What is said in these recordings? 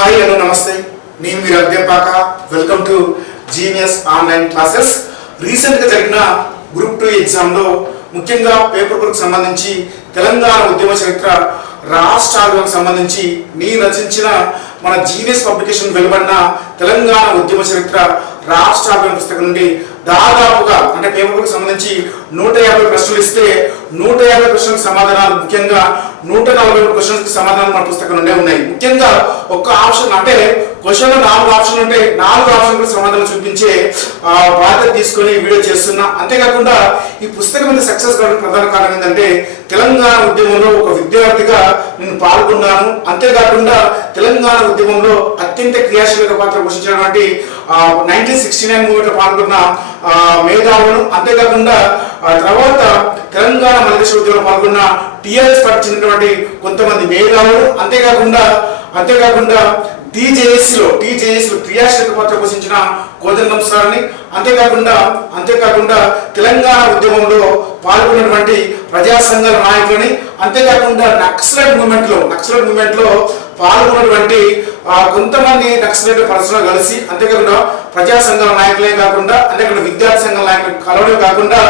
Hi hello నమస్తే, నేను మీరు అధ్యాపక. Welcome to genius online classes. రీసెంట్గా జరిగిన గ్రూప్ 2 ఎగ్జామ్లో ముఖ్యంగా పేపర్ వర్క్ సంబంధించి తెలంగాణ ఉద్యమ చరిత్ర రాష్ట్రాలకు సంబంధించి నేను రచించిన మన జీనియస్ పబ్లికేషన్ వెలువడిన తెలంగాణ ఉద్యమ చరిత్ర రాష్ట్రాల పుస్తకం నుండి దాదాపుగా అంటే పేపర్ వర్క్ సంబంధించి 150 ప్రశ్నలు ఇస్తే 150 ప్రశ్నలకు సమాధానాలు, ముఖ్యంగా 140 క్వశ్చన్స్ సమాధానాలు మన పుస్తకం నుండే ఉన్నాయి. ముఖ్యంగా ఒక్క ఆప్షన్ అంటే క్వశ్చన్ 4 ఆప్షన్లు ఉంటే 4 ఆప్షన్లకు సమాధానం చూపించే బాధ్యత తీసుకొని వీడియో చేస్తున్నా. అంతేకాకుండా ఈ పుస్తకం మీద సక్సెస్ కావడానికి ప్రధాన కారణం ఏంటంటే తెలంగాణ ఉద్యమంలో ఒక విద్యార్థిగా నేను పాల్గొన్నాను. అంతేకాకుండా తెలంగాణ ఉద్యమంలో అత్యంత క్రియాశీలక పాత్ర పోషించినటువంటి 1969 మూవీలో పాల్గొన్న మేధావులను, అంతేకాకుండా తర్వాత తెలంగాణ మలిదేశ ఉద్యమంలో పాల్గొన్న టీఆర్ఎస్ పార్టీ చెందినటువంటి కొంతమంది మేధావులు, అంతేకాకుండా టీజేఎస్ లో క్రియాశీలక పాత్ర పోషించిన కోదండం సార్ని, అంతేకాకుండా తెలంగాణ ఉద్యమంలో పాల్గొన్నటువంటి ప్రజా సంఘాల నాయకులని, అంతేకాకుండా నక్సలైట్ మూమెంట్ లో పాల్గొన్నటువంటి కొంతమంది నక్సలైట్ పర్సనల్ కలిసి, అంతేకాకుండా ప్రజా సంఘాల నాయకులే కాకుండా అంతేకాకుండా విద్యార్థి సంఘాల నాయకులు కలవడమే కాకుండా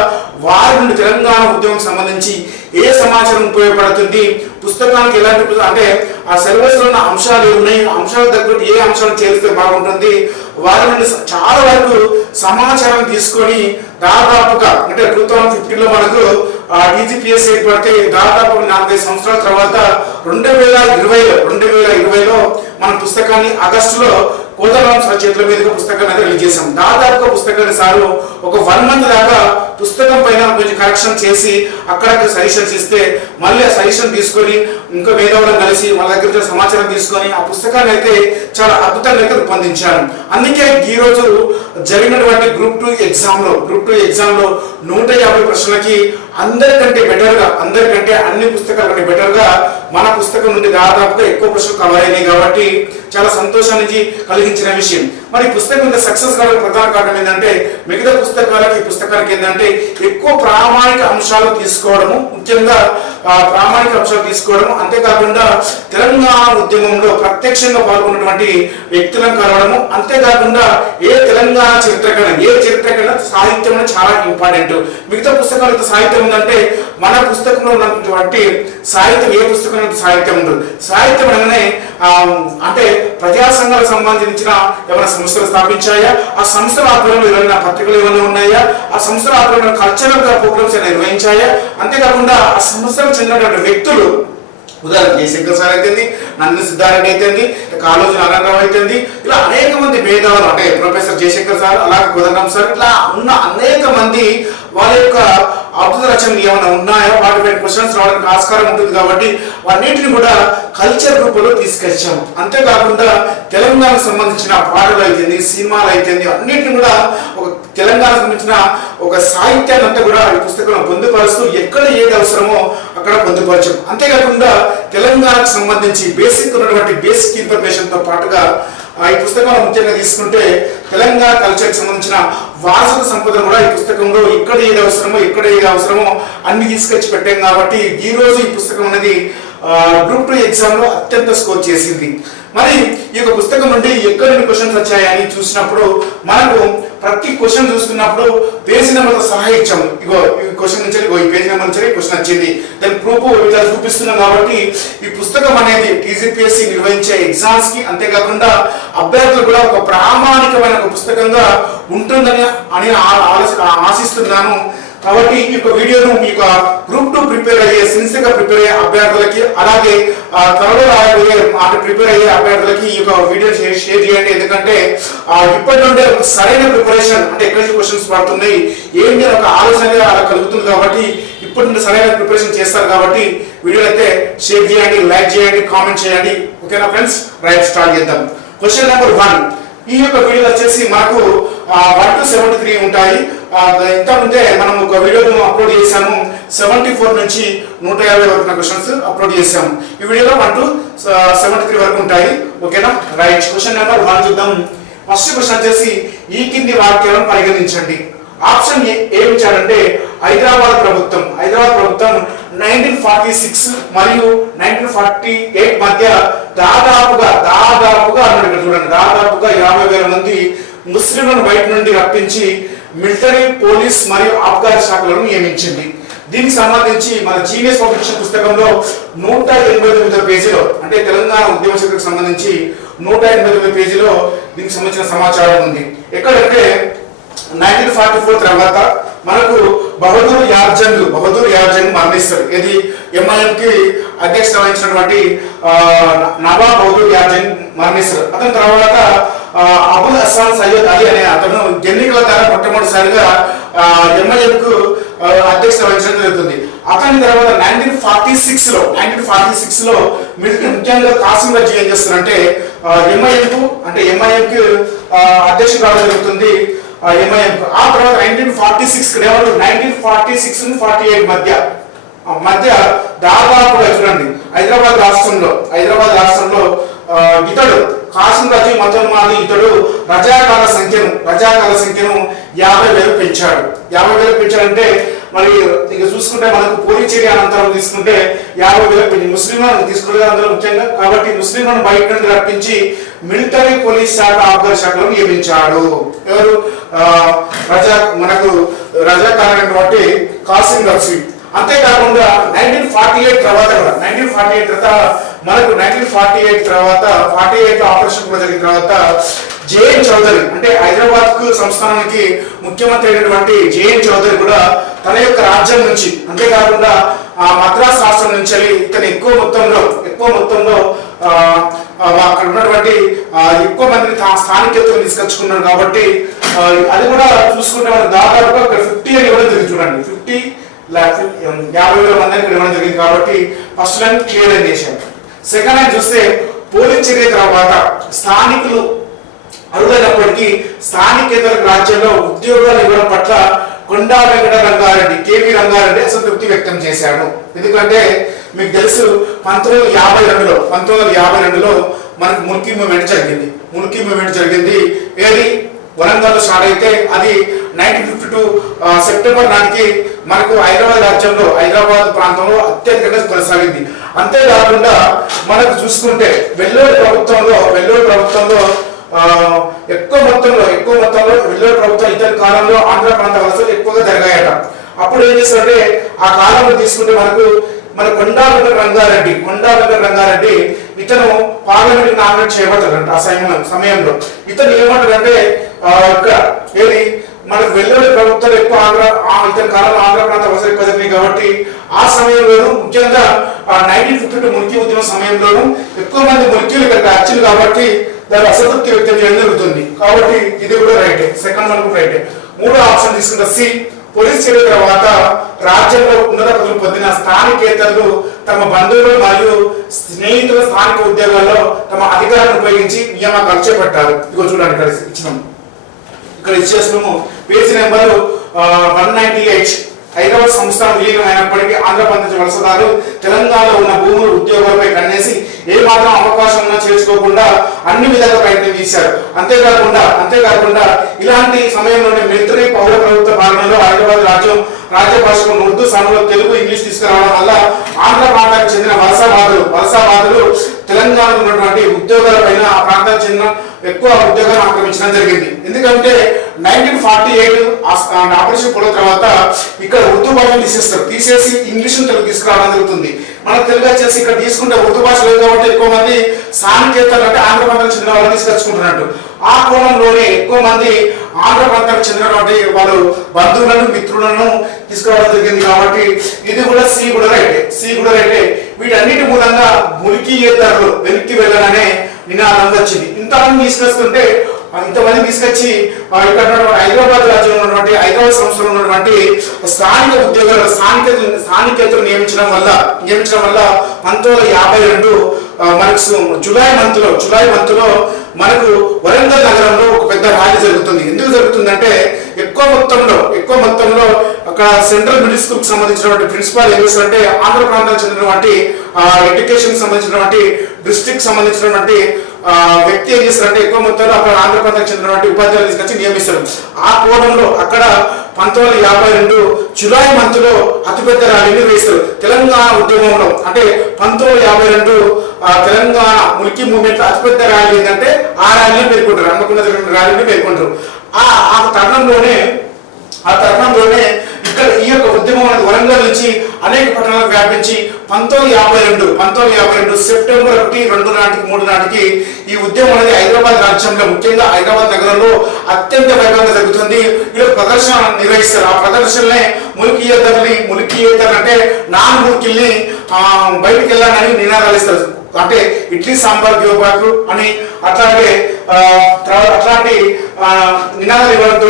వారి నుండి తెలంగాణ ఉద్యమం సంబంధించి ఏ సమాచారం ఉపయోగపడుతుంది, పుస్తకానికి ఎలాంటి అంటే ఆ సిలబస్ లో ఉన్న అంశాలు ఏమున్నాయి, అంశాల దగ్గర ఏ అంశాలు చేరిస్తే బాగుంటుంది, వారి నుండి చాలా వరకు సమాచారం తీసుకొని దాదాపుగా అంటే 2015లో మనకు DGPS ఏర్పడితే దాదాపు 4-5 సంవత్సరాల తర్వాత 2020లో మన పుస్తకాన్ని ఆగస్టులో కోదండం సార్ చేతుల మీదుగా పుస్తకాన్ని అయితే రిలీజ్ చేశాం. దాదాపుగా పుస్తకాన్ని సారు ఒక 1 మంత్ దాకా పుస్తకం పైన కొంచెం కరెక్షన్ చేసి అక్కడక్కడ సజెషన్స్ ఇస్తే మళ్ళీ ఆ సజెషన్ తీసుకొని ఇంకా మేధావులను కలిసి వాళ్ళ దగ్గర సమాచారం తీసుకొని ఆ పుస్తకాన్ని అయితే చాలా అద్భుతంగా అయితే రూపొందించారు. అందుకే ఈ రోజు జరిగినటువంటి గ్రూప్ 2 ఎగ్జామ్లో 150 ప్రశ్నలకి అందరికంటే అన్ని పుస్తకాల కంటే బెటర్గా మన పుస్తకం నుండి దాదాపుగా ఎక్కువ ప్రశ్నలు కవర్ అయినాయి కాబట్టి చాలా సంతోషానికి కలిగించిన విషయం. మరి పుస్తకం మీద సక్సెస్ కావడానికి ప్రధాన కారణం ఏంటంటే మిగతా పుస్తకాలకి ఈ పుస్తకానికి ఏంటంటే ఎక్కువ ప్రామాణిక అంశాలు తీసుకోవడము, ముఖ్యంగా ప్రామాణిక అంశాలు తీసుకోవడము, అంతేకాకుండా తెలంగాణ ఉద్యమంలో ప్రత్యక్షంగా పాల్గొన్నటువంటి వ్యక్తులను కలవడము, అంతేకాకుండా ఏ తెలంగాణ చరిత్రకైనా సాహిత్యం చాలా ఇంపార్టెంట్. మిగతా పుస్తకాలతో సాహిత్యం ఉందంటే మన పుస్తకంలో ఉన్నటువంటి సాహిత్యం ఏ పుస్తకంలో సాహిత్యం ఉండదు. సాహిత్యం అనగానే అంటే ప్రజా సంఘాలకు సంబంధించిన ఏమైనా సంస్థలు స్థాపించాయా, ఆ సంస్థల ఆధ్వర్యంలో ఏమైనా పత్రికలు ఏమైనా ఉన్నాయా, ఆ సంస్థల ఆధ్వర్యంలో కల్చరల్ ప్రోగ్రామ్స్ ఏమైనా నిర్వహించాయా, అంతేకాకుండా ఆ సంస్థలకు చెందినటువంటి వ్యక్తులు ఉదాహరణ జయశంకర్ సార్ అయితేంది, నందన సిద్ధారెడ్డి అయితేంది, కాళోజీ నారాయణరావు అయితేంది, ఇలా అనేక మంది మేధావులు అంటే ప్రొఫెసర్ జయశంకర్ సార్, అలాగే కోదండం సార్, ఇట్లా ఉన్న అనేక మంది వాళ్ళ యొక్క అద్భుత రచనలు ఏమైనా ఉన్నాయో వాటిపై క్వశ్చన్స్ రావడానికి ఆస్కారం ఉంటుంది కాబట్టి వాటిని కూడా కల్చర్ రూపంలో తీసుకొచ్చాము. అంతేకాకుండా తెలంగాణకు సంబంధించిన పాటలు అయితేంది, సినిమాలు అయితేంది, అన్నింటిని కూడా ఒక తెలంగాణకు సంబంధించిన ఒక సాహిత్యాన్ని అంతా కూడా ఈ పుస్తకంలో పొందుపరుస్తూ ఎక్కడ ఏది అవసరమో అక్కడ పొందుపరచం. అంతేకాకుండా తెలంగాణకు సంబంధించి ఉన్నటువంటి బేసిక్ ఇన్ఫర్మేషన్ తో పాటుగా ఈ పుస్తకంలో ముఖ్యంగా తీసుకుంటే తెలంగాణ కల్చర్కి సంబంధించిన వారసత్వ సంపదను కూడా ఈ పుస్తకంలో ఎక్కడ ఏది అవసరమో అన్ని తీసుకొచ్చి పెట్టాం కాబట్టి ఈ రోజు ఈ పుస్తకం అనేది గ్రూప్ 2 ఎగ్జామ్లో అత్యంత స్కోర్ చేసింది. మరి ఈ యొక్క పుస్తకం నుండి ఎక్కడ క్వశ్చన్స్ వచ్చాయని చూసినప్పుడు మనకు ప్రతి క్వశ్చన్ చూసుకున్నప్పుడు పేజీ నెంబర్తో సహా ఇచ్చాము. ఈ క్వశ్చన్ నుంచి ఈ పేజీ నెంబర్ నుంచి క్వశ్చన్ వచ్చింది, దాని ప్రూఫ్ ఇలా చూపిస్తున్నాం. కాబట్టి ఈ పుస్తకం అనేది TGPSC నిర్వహించే ఎగ్జామ్స్ కి అంతేకాకుండా అభ్యర్థులు కూడా ఒక ప్రామాణికమైన ఒక పుస్తకంగా ఉంటుందని ఆశిస్తున్నాను. కాబట్టి ఈ యొక్క వీడియోను మీ యొక్క గ్రూప్ 2 సిన్సియర్గా ప్రిపేర్ అయ్యే అభ్యర్థులకి, అలాగే త్వరలో ప్రిపేర్ అయ్యే అభ్యర్థులకి ఈ యొక్క వీడియో షేర్ చేయండి. ఎందుకంటే ఇప్పటి నుండే ఒక సరైన ప్రిపరేషన్ అంటే ఎక్కడి నుంచి క్వశ్చన్స్ పడుతున్నాయి ఏంటి అని ఒక ఆలోచన అలా కలుగుతుంది కాబట్టి ఇప్పటి నుండి సరైన ప్రిపరేషన్ చేస్తారు కాబట్టి వీడియో అయితే షేర్ చేయండి, లైక్ చేయండి, కామెంట్ చేయండి. ఓకేనా ఫ్రెండ్స్, రైట్ స్టార్ట్ చేద్దాం. Question number 1. ఈ యొక్క వీడియోలో వచ్చేసి మనకు 1 to 73 ఉంటాయి. ఇంతకుముందే మనం ఒక వీడియోను అప్లోడ్ చేసాము, 74 నుంచి 150 వరకు క్వశ్చన్స్ అప్లోడ్ చేసాము. ఈ వీడియోలో 1 to 73 వరకు ఉంటాయి. ఓకేనా, రైట్. క్వశ్చన్ నెంబర్ 1 చూద్దాం. ఫస్ట్ క్వశ్చన్ వచ్చేసి ఈ కింది వాక్యాలను పరిగణించండి. ఆప్షన్ ఏమి ఇచ్చాడంటే హైదరాబాద్ ప్రభుత్వం 1946 మరియు 1948 మధ్య దాదాపుగా అన్నాడు ఇక్కడ చూడండి, దాదాపుగా 50,000 మంది ముస్లింలను బయట నుండి రప్పించి మిలిటరీ, పోలీస్ మరియు ఆబ్కారీ శాఖలను నియమించింది. దీనికి సంబంధించి మన జీనియస్ పబ్లికేషన్ పుస్తకంలో 189 పేజీలో, అంటే తెలంగాణ ఉద్యమ చరిత్రకు సంబంధించి 189 పేజీలో దీనికి సంబంధించిన సమాచారం ఉంది. ఎక్కడంటే 1944 తర్వాత మనకు బహదూర్ యార్ జంగ్ మరణిస్తారు. ఇది ఎంఐఎం కి అధ్యక్షత వహించినటువంటి నవాబ్ బహదూర్ యార్ జంగ్ మరణిస్తారు. అతని తర్వాత అబుల్ హసన్ సయ్యద్ అలీ అనే అతను ఎన్నికల ద్వారా మొట్టమొదటిసారిగా ఎంఐఎం కు అధ్యక్షత వహించడం జరుగుతుంది. అతని తర్వాత 1946 లో ముఖ్యంగా కాసిం రజీ ఏం చేస్తారంటే ఎంఐఎం కు అధ్యక్షుడు కావడం జరుగుతుంది. ఆ తర్వాత 1946 మధ్య దాదాపుగా చూడండి హైదరాబాద్ రాష్ట్రంలో ఇతడు కాసిం రజీ మతోన్మాది ఇతడు రజాకాల సంఖ్యను 50,000 పెంచాడు. 50,000 పెంచాడంటే మరి ఇక చూసుకుంటే మనకు పోలీచేరి అనంతరం తీసుకుంటే 50,000 ముస్లింలను తీసుకుంటే అందులో ముఖ్యంగా కాబట్టి ముస్లింలను బయట నుండి రప్పించి మిలిటరీ, పోలీస్ శాఖ, ఆబ్కారీ శాఖలను నియమించాడు. ఎవరు? మనకు రజాకాలైనటువంటి కాసిం రజీ. అంతేకాకుండా 1948 తర్వాత మనకు 1948 తర్వాత 48 ఆపరేషన్ కూడా జరిగిన తర్వాత జేఎన్ చౌదరి, అంటే హైదరాబాద్ కు సంస్థానానికి ముఖ్యమంత్రి అయినటువంటి జేఎన్ చౌదరి కూడా తన యొక్క రాజ్యం నుంచి, అంతేకాకుండా మద్రాస్ రాష్ట్రం నుంచి ఇతను ఎక్కువ మొత్తంలో అక్కడ ఉన్నటువంటి ఎక్కువ మందిని స్థానికేతలు తీసుకొచ్చుకున్నాడు. కాబట్టి అది కూడా చూసుకుంటే మనకు దాదాపుగా 50 అని ఇవ్వడం జరిగింది. చూడండి 50,000 మందిని ఇవ్వడం జరిగింది. కాబట్టి ఫస్ట్ లైన్ క్లియర్ అని చేశారు. సెకండ్ లైన్ చూస్తే పోలీస్ చర్య తర్వాత స్థానికులు అరుదైనప్పటికీ స్థానికేతర రాజ్యంలో ఉద్యోగాలు ఇవ్వడం పట్ల కొండా వెంకట రంగారెడ్డి, కేవీ రంగారెడ్డి అసంతృప్తి వ్యక్తం చేశాడు. ఎందుకంటే మీకు తెలుసు 1952లో మనకు ముల్కీ మూవ్మెంట్ జరిగింది. ఏది వరంగల్ స్టార్ట్ అయితే అది 1952 సెప్టెంబర్ నాటికి మనకు హైదరాబాద్ ప్రాంతంలో అత్యధికంగా కొనసాగింది. అంతేకాకుండా మనకు చూసుకుంటే వెల్లోడి ప్రభుత్వంలో ఎక్కువ మొత్తంలో వెల్లోడి ప్రభుత్వం ఇతని కాలంలో ఆంధ్ర ప్రాంత వలసలు ఎక్కువగా జరిగాయట. అప్పుడు ఏం చేస్తారంటే ఆ కాలంలో తీసుకుంటే మన కొండా వెంకట రంగారెడ్డి ఇతను పార్లమెంట్ నామినేట్ చేయబడతాడంట. ఆ సమయంలో ఇతను ఏమంటాడంటే మనకు వెల్లోడి ప్రభుత్వం ఎక్కువ ఇతని కాలంలో ఆంధ్ర ప్రాంత వలసలు ఎక్కువ జరిగినాయి. కాబట్టి ఆ సమయంలోనూ ముఖ్యంగా 1952 ముల్కీ ఉద్యమం సమయంలోనూ ఎక్కువ మంది ముల్కీలు ఇక్కడికి వచ్చారు. కాబట్టి దాని అసంతృప్తి వ్యక్తం చేయడం జరుగుతుంది. కాబట్టి ఇది కూడా రైటే, సెకండ్ వన్ కూడా రైటే. మూడో ఆప్షన్ తీసుకుంటే సి, పోలీస్ చర్య తర్వాత రాజ్యంలో ఉన్నత పదవులు పొందిన స్థానికేతరులు తమ బంధువులు మరియు స్నేహితుల స్థానిక ఉద్యోగాల్లో తమ అధికారాన్ని ఉపయోగించి నియామకాలు చేపట్టారు. ఇదిగో చూడండి ఇక్కడ ఇచ్చేసినాము పేజీ నెంబరు 198. హైదరాబాద్ సంస్థానం విలీనం అయినప్పటికీ ఆంధ్రప్రదేశ్ వలసదారులు తెలంగాణలో ఉన్న భూములు, ఉద్యోగాలపై కన్నేసి ఏ మాత్రం అవకాశం ఉన్నా చేర్చుకోకుండా అన్ని విధాలుగా ప్రయత్నం చేశారు. అంతేకాకుండా ఇలాంటి సమయంలోనే మిలిటరీ, పౌర ప్రభుత్వ పాలనలో హైదరాబాద్ రాజ్య భాషకు ఉర్దూ స్థానంలో తెలుగు, ఇంగ్లీష్ తీసుకురావడం వల్ల ఆంధ్ర ప్రాంతానికి చెందిన వలసవాదులు తెలంగాణలో ఉన్నటువంటి ఉద్యోగాలపైన ఆ ప్రాంతానికి చెందిన ఎక్కువ ఉద్యోగాలను ఆక్రమించడం జరిగింది. ఎందుకంటే 1948 ఆపరేషన్ పొడవు తర్వాత ఇక్కడ ఉర్దూ భాషను తీసేసి ఇంగ్లీష్ తెలుగు తీసుకురావడం జరుగుతుంది. మన తెలుగు వచ్చేసి ఇక్కడ తీసుకుంటే ఉర్దూ భాష లేదు కాబట్టి ఎక్కువ మంది స్థానికేతరులు అంటే ఆంధ్ర ప్రాంతానికి చెందిన వాళ్ళని తీసుకొచ్చుకుంటున్నట్టు. ఆ కోణంలోనే ఎక్కువ మంది ఆంధ్ర ప్రాంతానికి చెందినటువంటి వాళ్ళు బంధువులను, మిత్రులను తీసుకురావడం జరిగింది. కాబట్టి ఇది కూడా సి కూడా రైటే. వీటన్నిటి మూలంగా ముల్కీయేతరులు వెనక్కి వెళ్ళాలనే నినాదం వచ్చింది. ఇంతమంది తీసుకొచ్చి ఇక్కడ హైదరాబాద్ రాజ్యంలో ఉన్నటువంటి హైదరాబాద్ సంస్థలో ఉన్నటువంటి స్థానిక ఉద్యోగాలు స్థానికేతరులు నియమించడం వల్ల 1952 మనకు జూలై మంత్ లో మనకు వరంగల్ నగరంలో ఒక పెద్ద ర్యాలీ జరుగుతుంది. ఎందుకు జరుగుతుందంటే ఎక్కువ మొత్తంలో అక్కడ సెంట్రల్ మిడిల్ స్కూల్ కి సంబంధించినటువంటి ప్రిన్సిపాల్ ఏం చేస్తారంటే ఆంధ్ర ప్రాంతానికి చెందినటువంటి ఎడ్యుకేషన్ సంబంధించినటువంటి డిస్ట్రిక్ట్ సంబంధించినటువంటి వ్యక్తి ఏం చేస్తారంటే ఎక్కువ మొత్తంలో అక్కడ ఆంధ్రప్రదేశ్ చెందినటువంటి ఉపాధ్యాయులు తీసుకొచ్చి నియమిస్తారు. ఆ కోణంలో అక్కడ 1952 జులై మంత్ లో అతిపెద్ద ర్యాలీని వేస్తారు. తెలంగాణ ఉద్యమంలో అంటే 1952 తెలంగాణ ముల్కీ మూవ్మెంట్ అతిపెద్ద ర్యాలీ ఏంటంటే ఆ ర్యాలీని పేర్కొంటారు, హన్మకొండ ర్యాలీని పేర్కొంటారు. ఆ తరుణంలోనే ఇక్కడ ఈ యొక్క ఉద్యమం అనేది వరంగల్ నుంచి అనేక పట్టణాలకు వ్యాపించి 1952 సెప్టెంబర్ 1, 2 నాటికి 3 నాటికి ఈ ఉద్యమం అనేది హైదరాబాద్ రాజ్యంలో ముఖ్యంగా హైదరాబాద్ నగరంలో అత్యంత వైభవంగా జరుగుతుంది. వీళ్ళు ప్రదర్శన నిర్వహిస్తారు. ఆ ప్రదర్శనలే ములికియేతర్లు అంటే నాన్ ములికిల్ని బయటికి వెళ్ళాలని నినాదాలు ఇస్తారు. అంటే ఇడ్లీ సాంబార్ గ్యోబాకు అని అట్లాంటి నినాదాలు ఇవ్వడంతో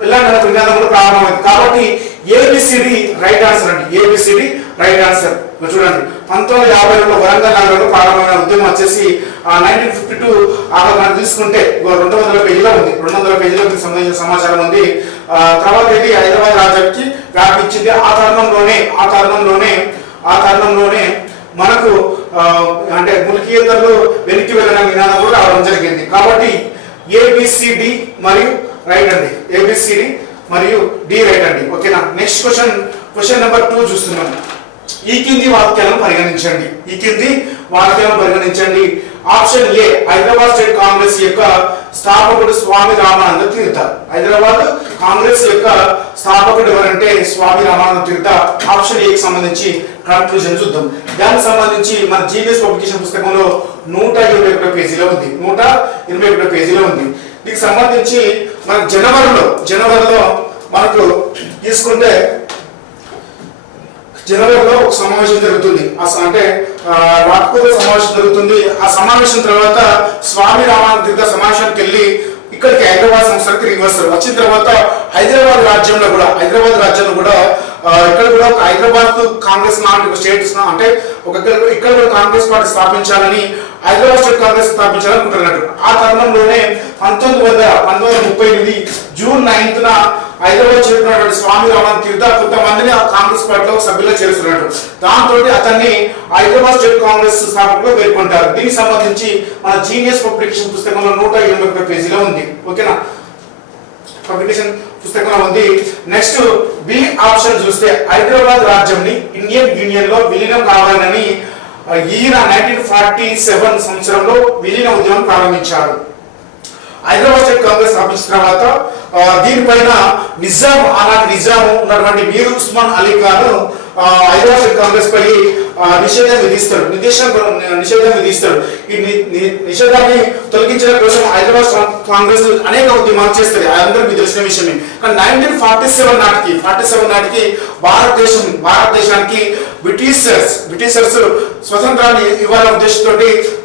వెళ్ళాలన్న నినాదం కూడా ప్రారంభమైంది. కాబట్టి ఏబిసిడి రైట్ ఆన్సర్ అండి, ఏబిసిడి రైట్ ఆన్సర్. చూడండి 1952లో వరంగల్ నగరంలో ప్రారంభమైన ఉద్యమం వచ్చేసి 1952 మనం తీసుకుంటే 200 పేజీలో ఉంది, 200 పేజీలకు సంబంధించిన సమాచారం ఉంది. తర్వాత ఇది హైదరాబాద్ రాజ్యానికి వ్యాపించింది. ఆ తరుణంలోనే మనకు అంటే ముల్కియేతరులు వెనక్కి వెళ్ళడానికి నినాదం కూడా రావడం జరిగింది. కాబట్టి ఏబిసిడి మరియు రైట్ అండి, ఏబిసిడి మరియు డి రైట్ అండి. ఓకేనా. నెక్స్ట్ క్వశ్చన్ నెంబర్ 2 చూస్తున్నాం. ఈ కింది వాక్యాలను పరిగణించండి. Option A Hyderabad state Congress యొక్క స్థాపకుడు స్వామి రామానంద తీర్థ. హైదరాబాద్ కాంగ్రెస్ యొక్క స్థాపకుడు ఎవరంటే స్వామి రామానంద తీర్థ. ఆప్షన్ ఏ కి సంబంధించి కన్క్లూజన్ చూద్దాం. దానికి సంబంధించి మన జీనియస్ పబ్లికేషన్ పుస్తకంలో 121 పేజీలో ఉంది. దీనికి సంబంధించి మన జనవరిలో మనకు తీసుకుంటే జనవరిలో ఒక సమావేశం జరుగుతుంది. అంటే రాష్ట్రపతి సమావేశం జరుగుతుంది. ఆ సమావేశం తర్వాత స్వామి రామానంద తీర్థ సమావేశానికి వెళ్ళి ఇక్కడికి హైదరాబాద్ సంస్థకి తిరిగి వస్తారు. వచ్చిన తర్వాత హైదరాబాద్ రాజ్యంలో కూడా ఇక్కడ కూడా ఒక హైదరాబాద్ కాంగ్రెస్ లాంటి స్టేట్ అంటే ఇక్కడ కూడా కాంగ్రెస్ పార్టీ స్థాపించాలని హైదరాబాద్ స్టేట్ కాంగ్రెస్ స్థాపించాలనుకుంటున్నారు. ఆ తరుణంలోనే 1938 జూన్ 9న హైదరాబాద్ చేరుకున్నటువంటి స్వామి రామానంద తీర్థ కొంతమందిని కాంగ్రెస్ పార్టీలో సభ్యులుగా చేరుస్తున్నాడు. దాంతో అతన్ని హైదరాబాద్ స్టేట్ కాంగ్రెస్ స్థాపకులు పేర్కొంటారు. దీనికి సంబంధించి మన జీనియస్ పబ్లికేషన్ పుస్తకంలో 121 పేజీలో ఉంది. ఓకేనా, పబ్లికేషన్ పుస్తకంలో ఉంది. నెక్స్ట్ బి ఆప్షన్ చూస్తే హైదరాబాద్ రాజ్యంని ఇండియన్ యూనియన్ లో విలీనం కావాలని ఈయన 1947 సంవత్సరంలో విలీన ఉద్యమం ప్రారంభించారు. హైదరాబాద్ స్టేట్ కాంగ్రెస్ స్థాపించిన తర్వాత దీనిపైన ఆనాటి నిజాం ఉన్నటువంటి మీర్ ఉస్మాన్ అలీ ఖాన్ హైదరాబాద్ స్టేట్ కాంగ్రెస్ పై నిషేధం విధిస్తాడు. ఈ నిషేధాన్ని తొలగించడం కోసం హైదరాబాద్ కాంగ్రెస్ అనేక ఉద్యమాలు చేస్తుంది. అందరికీ తెలిసిన విషయమే. కానీ 1947 నాటికి భారతదేశానికి బ్రిటిషర్స్ స్వతంత్రాన్ని ఇవ్వాలనే ఉద్దేశంతో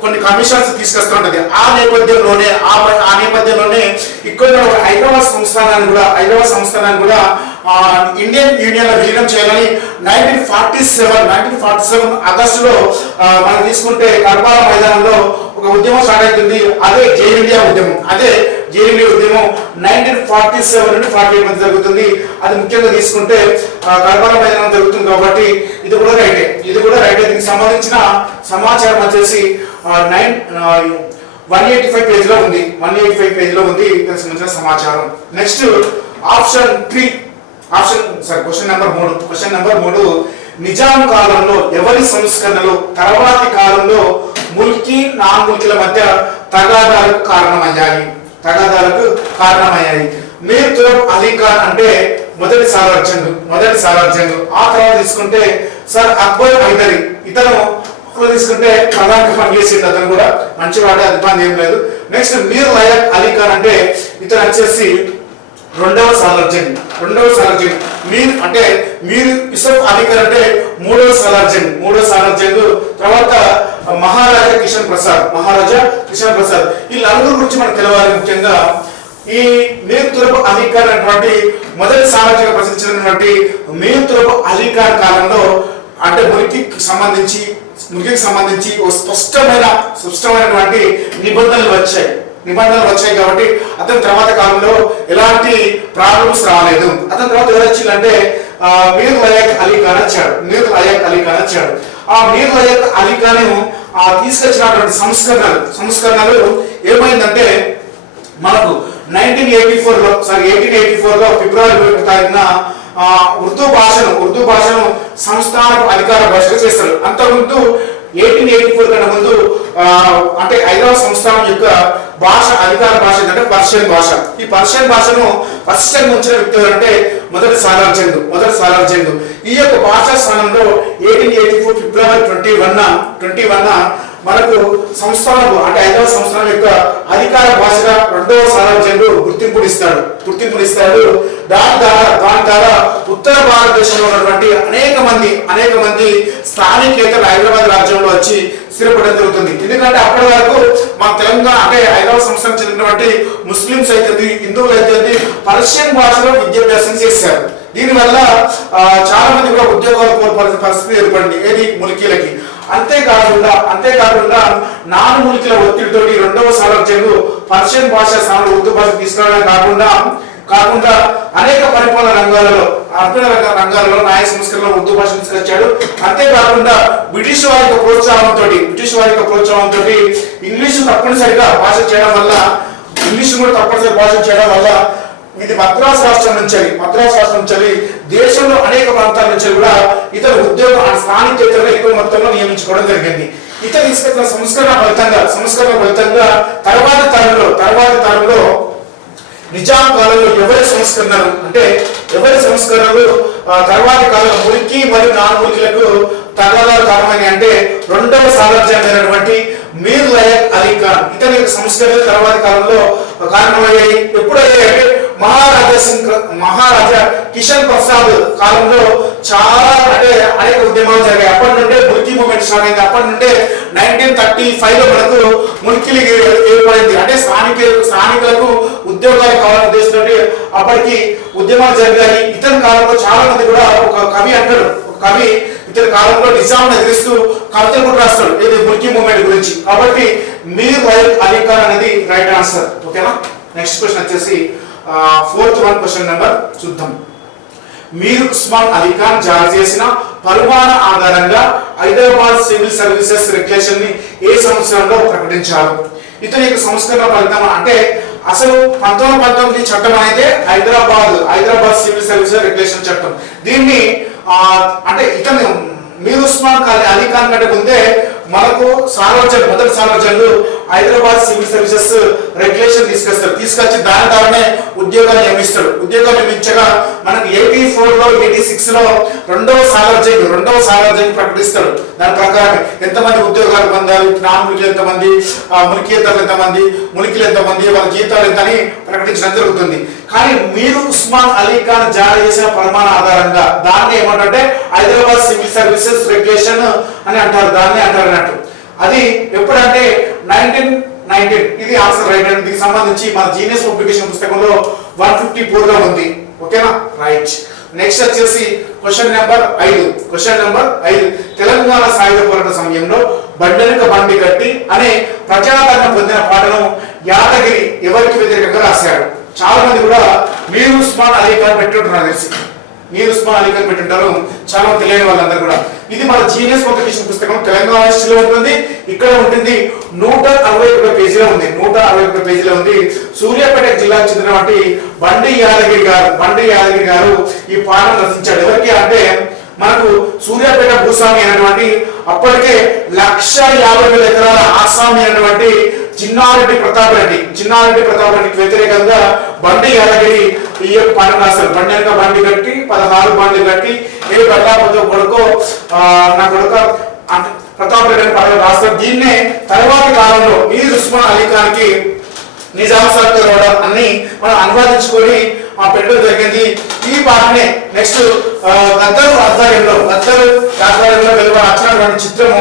కొన్ని కమిషన్స్ తీసుకొస్తూ ఉంటది. ఆ నేపథ్యంలోనే ఇక్కడ హైదరాబాద్ సంస్థానాన్ని కూడా ఇండియన్ యూనియన్ లో విలీనం చేయాలని 1947 ఆగస్టులో మనం తీసుకుంటే కర్బాల మైదానంలో ఒక ఉద్యమం స్టార్ట్ అవుతుంది. అదే జైన్ ఇండియా ఉద్యమం 1947 నుండి 48 మధ్య జరుగుతుంది. అది ముఖ్యంగా తీసుకుంటే కర్బాల మైదానం జరుగుతుంది కాబట్టి ఇది కూడా రైటే. దీనికి సంబంధించిన సమాచారం వచ్చేసి 185 పేజీలో ఉంది. దానికి సంబంధించిన సమాచారం. నెక్స్ట్ క్వశ్చన్ నెంబర్ 3 నిజాం కాలంలో ఎవరి సంస్కరణలు తర్వాతి కాలంలో ముల్కీ నాన్ ముల్కీల మధ్య తగాదాలకు కారణమయ్యాయి. మీర్ తురబ్ అలీ ఖాన్ అంటే మొదటి సాలార్జంగ్. ఆ తర్వాత తీసుకుంటే సర్ అక్బర్ హైదరీ, ఇతను తీసుకుంటే ప్రధానంగా పనిచేసింది. అతను కూడా మంచివాడే, అది ఇబ్బంది ఏం లేదు. నెక్స్ట్ మీర్ లయక్ అలీ ఖాన్ అంటే ఇతను వచ్చేసి రెండవ సాలార్జంగ్. మీర్ యూసుఫ్ అలీ ఖాన్ అంటే మూడవ సాలార్జంగ్. తర్వాత మహారాజా కిషన్ ప్రసాద్. ఈ నలుగురు గురించి మనకు తెలవాలి. ముఖ్యంగా ఈ మీర్ తురబ్ అలీ ఖాన్ అనేటువంటి మొదటి సాలార్జంగ్ ప్రసిద్ధి చెందినటువంటి మీర్ తురబ్ అలీ ఖాన్ కాలంలో అంటే ముల్కీకి సంబంధించి ఒక స్పష్టమైనటువంటి నిబంధనలు వచ్చాయి కాబట్టి అతని తర్వాత కాలంలో ఎలాంటి ప్రాబ్లమ్స్ రాలేదు. అతని తర్వాత ఎవరు వచ్చిందంటే మీర్ లయక్ అలీ ఖాన్ వచ్చాడు. ఆ మీర్ లయక్ అలీ ఖాన్ తీసుకొచ్చినటువంటి సంస్కరణలు ఏమైందంటే మనకు 1884లో ఫిబ్రవరి 1 తారీఖున ఉర్దూ భాషను సంస్థానపు అధికార భాషగా చేస్తారు. అంతకుముందు 1884 కన్నా ముందు అంటే 5వ సంస్థానం యొక్క భాష అధికార భాష ఏంటంటే పర్షియన్ భాష. ఈ పర్షియన్ భాషను పర్షియన్ ఉంచిన వ్యక్తి ఎవరంటే మొదటి సాలార్ జంగ్. ఈ యొక్క భాషా స్థానంలో 1884 ఫిబ్రవరి 21 మనకు సంస్థానపు అంటే 5వ సంస్థానం యొక్క అధికార భాషగా 2వ సాలార్ జంగ్ గుర్తింపునిస్తాడు. దాని ద్వారా ఉత్తర భారతదేశంలో ఉన్నటువంటి అనేక మంది స్థానికేతలు హైదరాబాద్ రాజ్యంలో వచ్చి స్థిరపడడం జరుగుతుంది. ఎందుకంటే అప్పటి వరకు మా తెలంగాణ అంటే 5వ సంస్థానం చెందినటువంటి ముస్లింస్ అయితే హిందువులు అయితే పర్షియన్ భాషలో విద్యాభ్యాసం చేశారు. దీనివల్ల చాలా మంది కూడా ఉద్యోగాలు కోల్పోవాల్సిన పరిస్థితి ఏర్పడింది ఏది ములికీలకి. అంతేకాకుండా నాన్ ములికీల ఒత్తిడితో 2వ సాలార్ జంగ్ పర్షియన్ భాష స్థానంలో ఉర్దూ భాష తీసుకురావడమే కాకుండా అనేక పరిపాలన రంగాలలో న్యాయ సంస్కరణలో ఉర్దూ భాష తీసుకొచ్చాడు. అంతేకాకుండా బ్రిటిష్ వారి యొక్క ప్రోత్సాహంతో ఇంగ్లీషు తప్పనిసరిగా భాష చేయడం వల్ల ఇది మద్రాస్ రాష్ట్రం నుంచి దేశంలో అనేక ప్రాంతాల నుంచి కూడా ఇతర స్థానికేతరులు ఎక్కువ మొత్తంలో నియమించుకోవడం జరిగింది. ఇతర తీసుకొచ్చిన సంస్కరణ ఫలితంగా తర్వాతి తరంలో నిజాం కాలంలో ఎవరి సంస్కరణలు తర్వాతి కాలంలో మురికి మరియు నాన్ మురికిలకు తగాదాలు కారణమని అంటే 2వ సాలార్ జంగ్ అయినటువంటి మీర్ లయక్ అలీ ఖాన్ ఇతని యొక్క సంస్కరణలు తర్వాతి కాలంలో కారణమయ్యాయి. ఎప్పుడైతే మహారాజా కిషన్ ప్రసాద్ కాలంలో చాలా అనేక ఉద్యమాలు జరిగాయి. అప్పటి నుండే మురికి మూవ్మెంట్ స్టార్ట్ అయింది. అప్పటి నుండే 1935లో మనకు మురికిలు ఏర్పడింది. అంటే స్థానికులకు ఉద్యోగాలు కావాలని ఉద్దేశంతో అప్పటికి ఉద్యమాలు జరిగాయి. ఇతని కాలంలో చాలా మంది కూడా ఒక కవి ఇతని కాలంలో నిజాంను ఎదిరిస్తూ కవితలు కూడా రాస్తాడు ఇది మురికి మూవ్మెంట్ గురించి. కాబట్టి మీర్ లయక్ అలీ ఖాన్ అనేది రైట్ ఆన్సర్. ఓకేనా. నెక్స్ట్ క్వశ్చన్ వచ్చేసి 4th క్వశ్చన్ నెంబర్ చూద్దాం. మీర్ ఉస్మాన్ అలీ ఖాన్ జారీ చేసిన పరమాణ ఆధారంగా హైదరాబాద్ సివిల్ సర్వీసెస్ రెగ్యులేషన్ ని ఏ సంవత్సరంలో ప్రకటించారు? ఇతని యొక్క సంస్కరణ ఫలితం అంటే అసలు 1919 చట్టం అయితే హైదరాబాద్ సివిల్ సర్వీసెస్ రెగ్యులేషన్ చట్టం. దీన్ని అంటే ఇతను మీర్ ఉస్మాన్ అలీ ఖాన్ కంటే ముందే మనకు మొదటి Salar Jung Hyderabad civil services regulation తీసుకొచ్చి దాని ద్వారానే ఉద్యోగాలు నియమించగా మనకు 84లో 86లో 2వ సాలార్ జంగ్ ప్రకటిస్తాడు. దాని ప్రకారం ఎంతమంది ఉద్యోగాలు పొందాలి, నాన్ ములికీలు ఎంతమంది, ములికీలు ఎంతమంది, వాళ్ళ జీతాలు ఎంత అని ప్రకటించడం జరుగుతుంది. కానీ మీర్ ఉస్మాన్ అలీ ఖాన్ జారీ చేసిన ప్రమాణ ఆధారంగా దాన్ని ఏమంటే హైదరాబాద్ సివిల్ సర్వీసెస్ రెగ్యులేషన్ అని అంటారు. దాన్ని అంటారు అన్నట్టు. అది ఎప్పుడంటే 1919. ఇది ఆన్సర్ రైట్. దీనికి సంబంధించి మన జీనియస్ పబ్లికేషన్ పుస్తకంలో 154 ఉంది. ఓకేనా. రైట్. నెక్స్ట్ వచ్చేసి క్వశ్చన్ నెంబర్ 5. తెలంగాణ సాయుధ పోరాట సమయంలో బండెనక బండి కట్టి అనే ప్రజాదరణ పొందిన పాటను యాదగిరి ఎవరికి వ్యతిరేకంగా రాశాడు? చాలా మంది కూడా మీర్ ఉస్మాన్ అలీ ఖాన్ పెట్టుంటారు తెలిసి. చాలా తెలియని వాళ్ళందరూ కూడా. ఇది మన జీనియస్ పబ్లికేషన్ పుస్తకం తెలంగాణ హిస్టరీలో ఉంటుంది. ఇక్కడ ఉంటుంది 161 పేజీలో ఉంది. సూర్యాపేట జిల్లాకు చెందినటువంటి బండి యాదగిరి గారు ఈ పాటను రచించాడు. ఎవరికి అంటే మనకు సూర్యాపేట భూస్వామి అయినటువంటి అప్పటికే 1,50,000 ఎకరాల ఆసామి అయినటువంటి చిన్నారెడ్డి ప్రతాప్ రెడ్డికి వ్యతిరేకంగా బండి యాదగిరి ఈ యొక్క పాటను రాశారు. బండి కట్టి 16 బండ్లు కట్టి ఏ ప్రతాపతో నా కొడుక ప్రతాప్ రెడ్డి అని పాటలు రాస్తారు. దీన్నే తర్వాతి కాలంలో మీర్ ఉస్మాన్ అలీ ఖాన్ కి నిజాం సర్కార్ అన్ని మనం అనువాదించుకొని పెట్టడం జరిగింది. ఈ పాటనే నెక్స్ట్ గద్దరు ఆధ్వర్యంలో వచ్చినటువంటి చిత్రము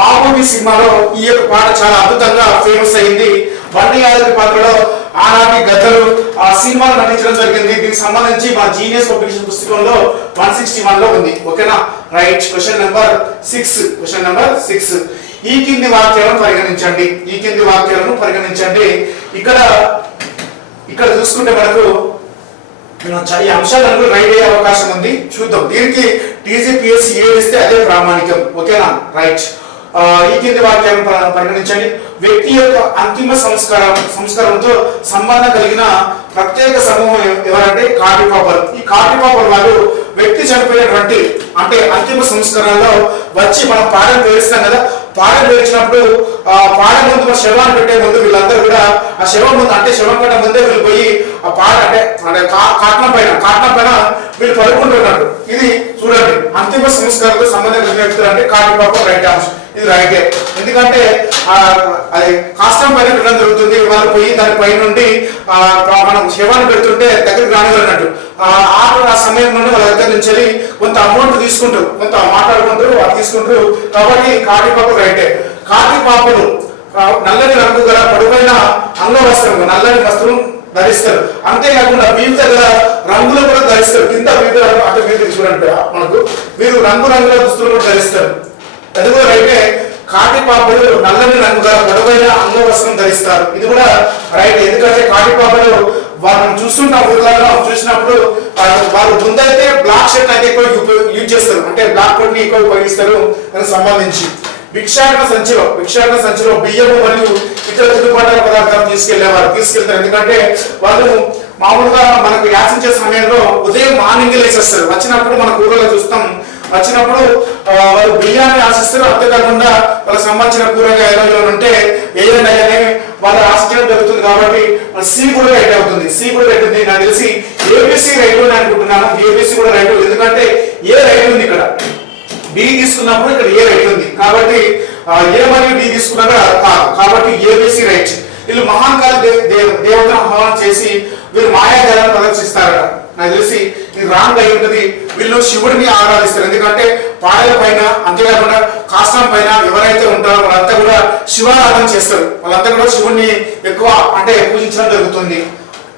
మామూలు సినిమాలో ఈ యొక్క పాట చాలా అద్భుతంగా ఫేమస్ అయింది. బండి యాదగిరి పాత్రలో ఆనాటి గద్దరు ఆ సినిమాలో నటించడం జరిగింది. దీనికి సంబంధించి మా జీనియస్ పబ్లికేషన్ పుస్తకంలో 161లో ఉంది. ఓకేనా. రైట్. Question number 6. ఈ కింది వాక్యాలను పరిగణించండి. ఇక్కడ చూసుకుంటే మనకు ఈ అంశాలను రైట్ అయ్యే అవకాశం ఉంది. చూద్దాం. దీనికి టీజీపీఎస్సీ ఏది ఇస్తే అదే ప్రామాణికం. ఓకేనా. రైట్. ఈ కింది వాక్యాలను పరిగణించండి. వ్యక్తి యొక్క అంతిమ సంస్కారంతో సంబంధం కలిగిన ప్రత్యేక సమూహం ఎవరంటే కాటి పాపలు. ఈ కాటి పాపలు వాళ్ళు వ్యక్తి చనిపోయినటువంటి అంటే అంతిమ సంస్కరణలో వచ్చి మనం పాడని పేరుస్తాం కదా. పాడని పేర్చినప్పుడు పాడ ముందు శవాన్ని పెట్టే ముందు వీళ్ళందరూ కూడా ఆ శవం ముందు అంటే శవం కంటే ముందే వీళ్ళు పోయి ఆ పాడ అంటే కాటనం పైన వీళ్ళు పడుకుంటున్నారు. ఇది చూడండి, అంతిమ సంస్కారంతో సంబంధం కలిగిన వ్యక్తులు అంటే కాటి పాపం రైట్ ఆన్సర్. ఇది రైటే, ఎందుకంటే అది కాష్టం పైన పెట్టడం జరుగుతుంది. వాళ్ళు పోయి దాని పై నుండి మనం శవాన్ని పెడుతుంటే దగ్గరికి రానివ్వనట్టు ఆ సమయం నుండి వాళ్ళ దగ్గర నుంచి కొంత అమౌంట్ తీసుకుంటారు, కొంత మాట్లాడుకుంటారు, వాళ్ళు తీసుకుంటారు. కాబట్టి కాటి పాపలు రైటే. కాటి పాపలు నల్లని రంగు గల పొడవైన అంగవస్త్రం, నల్లని వస్త్రం ధరిస్తారు. అంతేకాకుండా వివిధ గల రంగులు కూడా ధరిస్తారు. కింద వివిధ అంటే మీరు చూడండి మనకు వీరు రంగుల దుస్తులు కూడా ధరిస్తారు. అది కూడా రైటే. కాటి పాపలు నల్లని రంగు గల పొడవైన అంగవస్త్రం ధరిస్తారు. ఇది కూడా రైట్, ఎందుకంటే కాటి పాపలు వాళ్ళని చూస్తుంటాం ఊర్లలో చూసినప్పుడు వాళ్ళు ముందైతే బ్లాక్ షర్ట్ అయితే ఎక్కువ యూజ్ చేస్తారు, అంటే బ్లాక్ కోట్ ని ఎక్కువ ఉపయోగిస్తారు. దానికి సంబంధించి భిక్షాటన సంచిలో బియ్యము మరియు ఇతర తిరుగుబాటు పదార్థాలు తీసుకెళ్తారు. ఎందుకంటే వాళ్ళు మామూలుగా మనకు యాచించే సమయంలో ఉదయం మార్నింగ్ లేచేస్తారు. వచ్చినప్పుడు మన ఊర్లలో చూస్తాం, వచ్చినప్పుడు వాళ్ళు బియ్యాన్ని ఆశిస్తారు. అంతేకాకుండా వాళ్ళకి సంబంధించిన కూరగాయలు ఉంటే ఏదైనా వాళ్ళు ఆశించడం జరుగుతుంది. కాబట్టి సి కూడా రైట్ అవుతుంది. నాకు తెలిసి ఏబిసి రైట్ అని అనుకుంటున్నాను. ఏబిసి కూడా రైట్, ఎందుకంటే ఏ రైట్ ఉంది ఇక్కడ, బి తీసుకున్నప్పుడు ఇక్కడ ఏ రైట్ ఉంది. కాబట్టి ఏ మరియు డి తీసుకున్నా కూడా కాదు. కాబట్టి ఏబిసి రైట్. వీళ్ళు మహాన్కాల దేవతను ఆహ్వానం చేసి వీరు మాయాజాలను ప్రదర్శిస్తారట. నాకు తెలిసి ఇది రాంగ్ అయి ఉంటుంది. వీళ్ళు శివుడిని ఆరాధిస్తారు, ఎందుకంటే పాడల పైన అంతేకాకుండా కాష్టం పైన ఎవరైతే ఉంటారో వాళ్ళంతా కూడా శివారాధన చేస్తారు. వాళ్ళంతా కూడా శివుడిని ఎక్కువ అంటే పూజించడం జరుగుతుంది.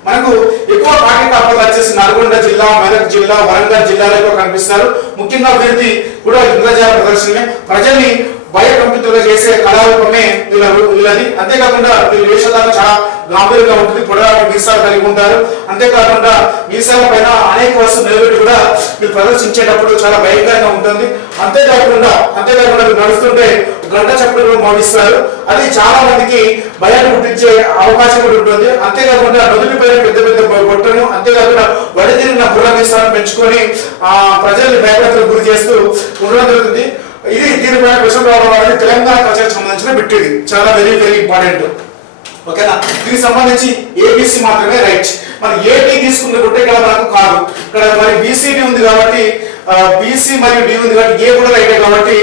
మనకు ఎక్కువ కాటి పాపలు వచ్చేసి నల్గొండ జిల్లా, మెదక్ జిల్లా, వరంగల్ జిల్లాలో ఎక్కువ కనిపిస్తారు. ముఖ్యంగా వీరిది కూడా ఇంద్రజాల ప్రదర్శనమే, ప్రజల్ని భయకంపితులుగా చేసే కళారూపమే వీళ్ళది. అంతేకాకుండా వీళ్ళ వేషధారణ చాలా గాంభీర్యంగా ఉంటుంది. పొడవాటి మీసాలు కలిగి ఉంటారు. అంతేకాకుండా మీసాల పైన అనేక వస్తువులు నిలబెట్టి కూడా వీళ్ళు ప్రదర్శించేటప్పుడు చాలా భయంకరంగా ఉంటుంది. అంతేకాకుండా వీళ్ళు నడుస్తుంటే గంట చప్పుడుగా మోగిస్తారు. అది చాలా మందికి భయాన్ని పుట్టించే అవకాశం కూడా ఉంటుంది. అంతేకాకుండా నదుటి పైన పెద్ద పెద్ద బొట్టను, అంతేకాకుండా వడిదిరిన బుర్ర మీసాలను పెంచుకొని ప్రజల్ని భయభ్రాంతులకు గురి చేస్తూ ఉండడం జరుగుతుంది. ఇది దీనిపైన క్వశ్చన్ రావడం అనేది తెలంగాణ కల్చర్కి సంబంధించిన బిట్. ఇది చాలా వెరీ ఇంపార్టెంట్. ఓకేనా, దీనికి సంబంధించి ఏబిసి మాత్రమే రైట్. మరి ఏటీ తీసుకుంటే ఇక్కడ మనకు కాదు. ఇక్కడ మరి బీసీడీ ఉంది కాబట్టి బీసీ మరియు డి ఉంది కాబట్టి ఏ కూడా రైటే. కాబట్టి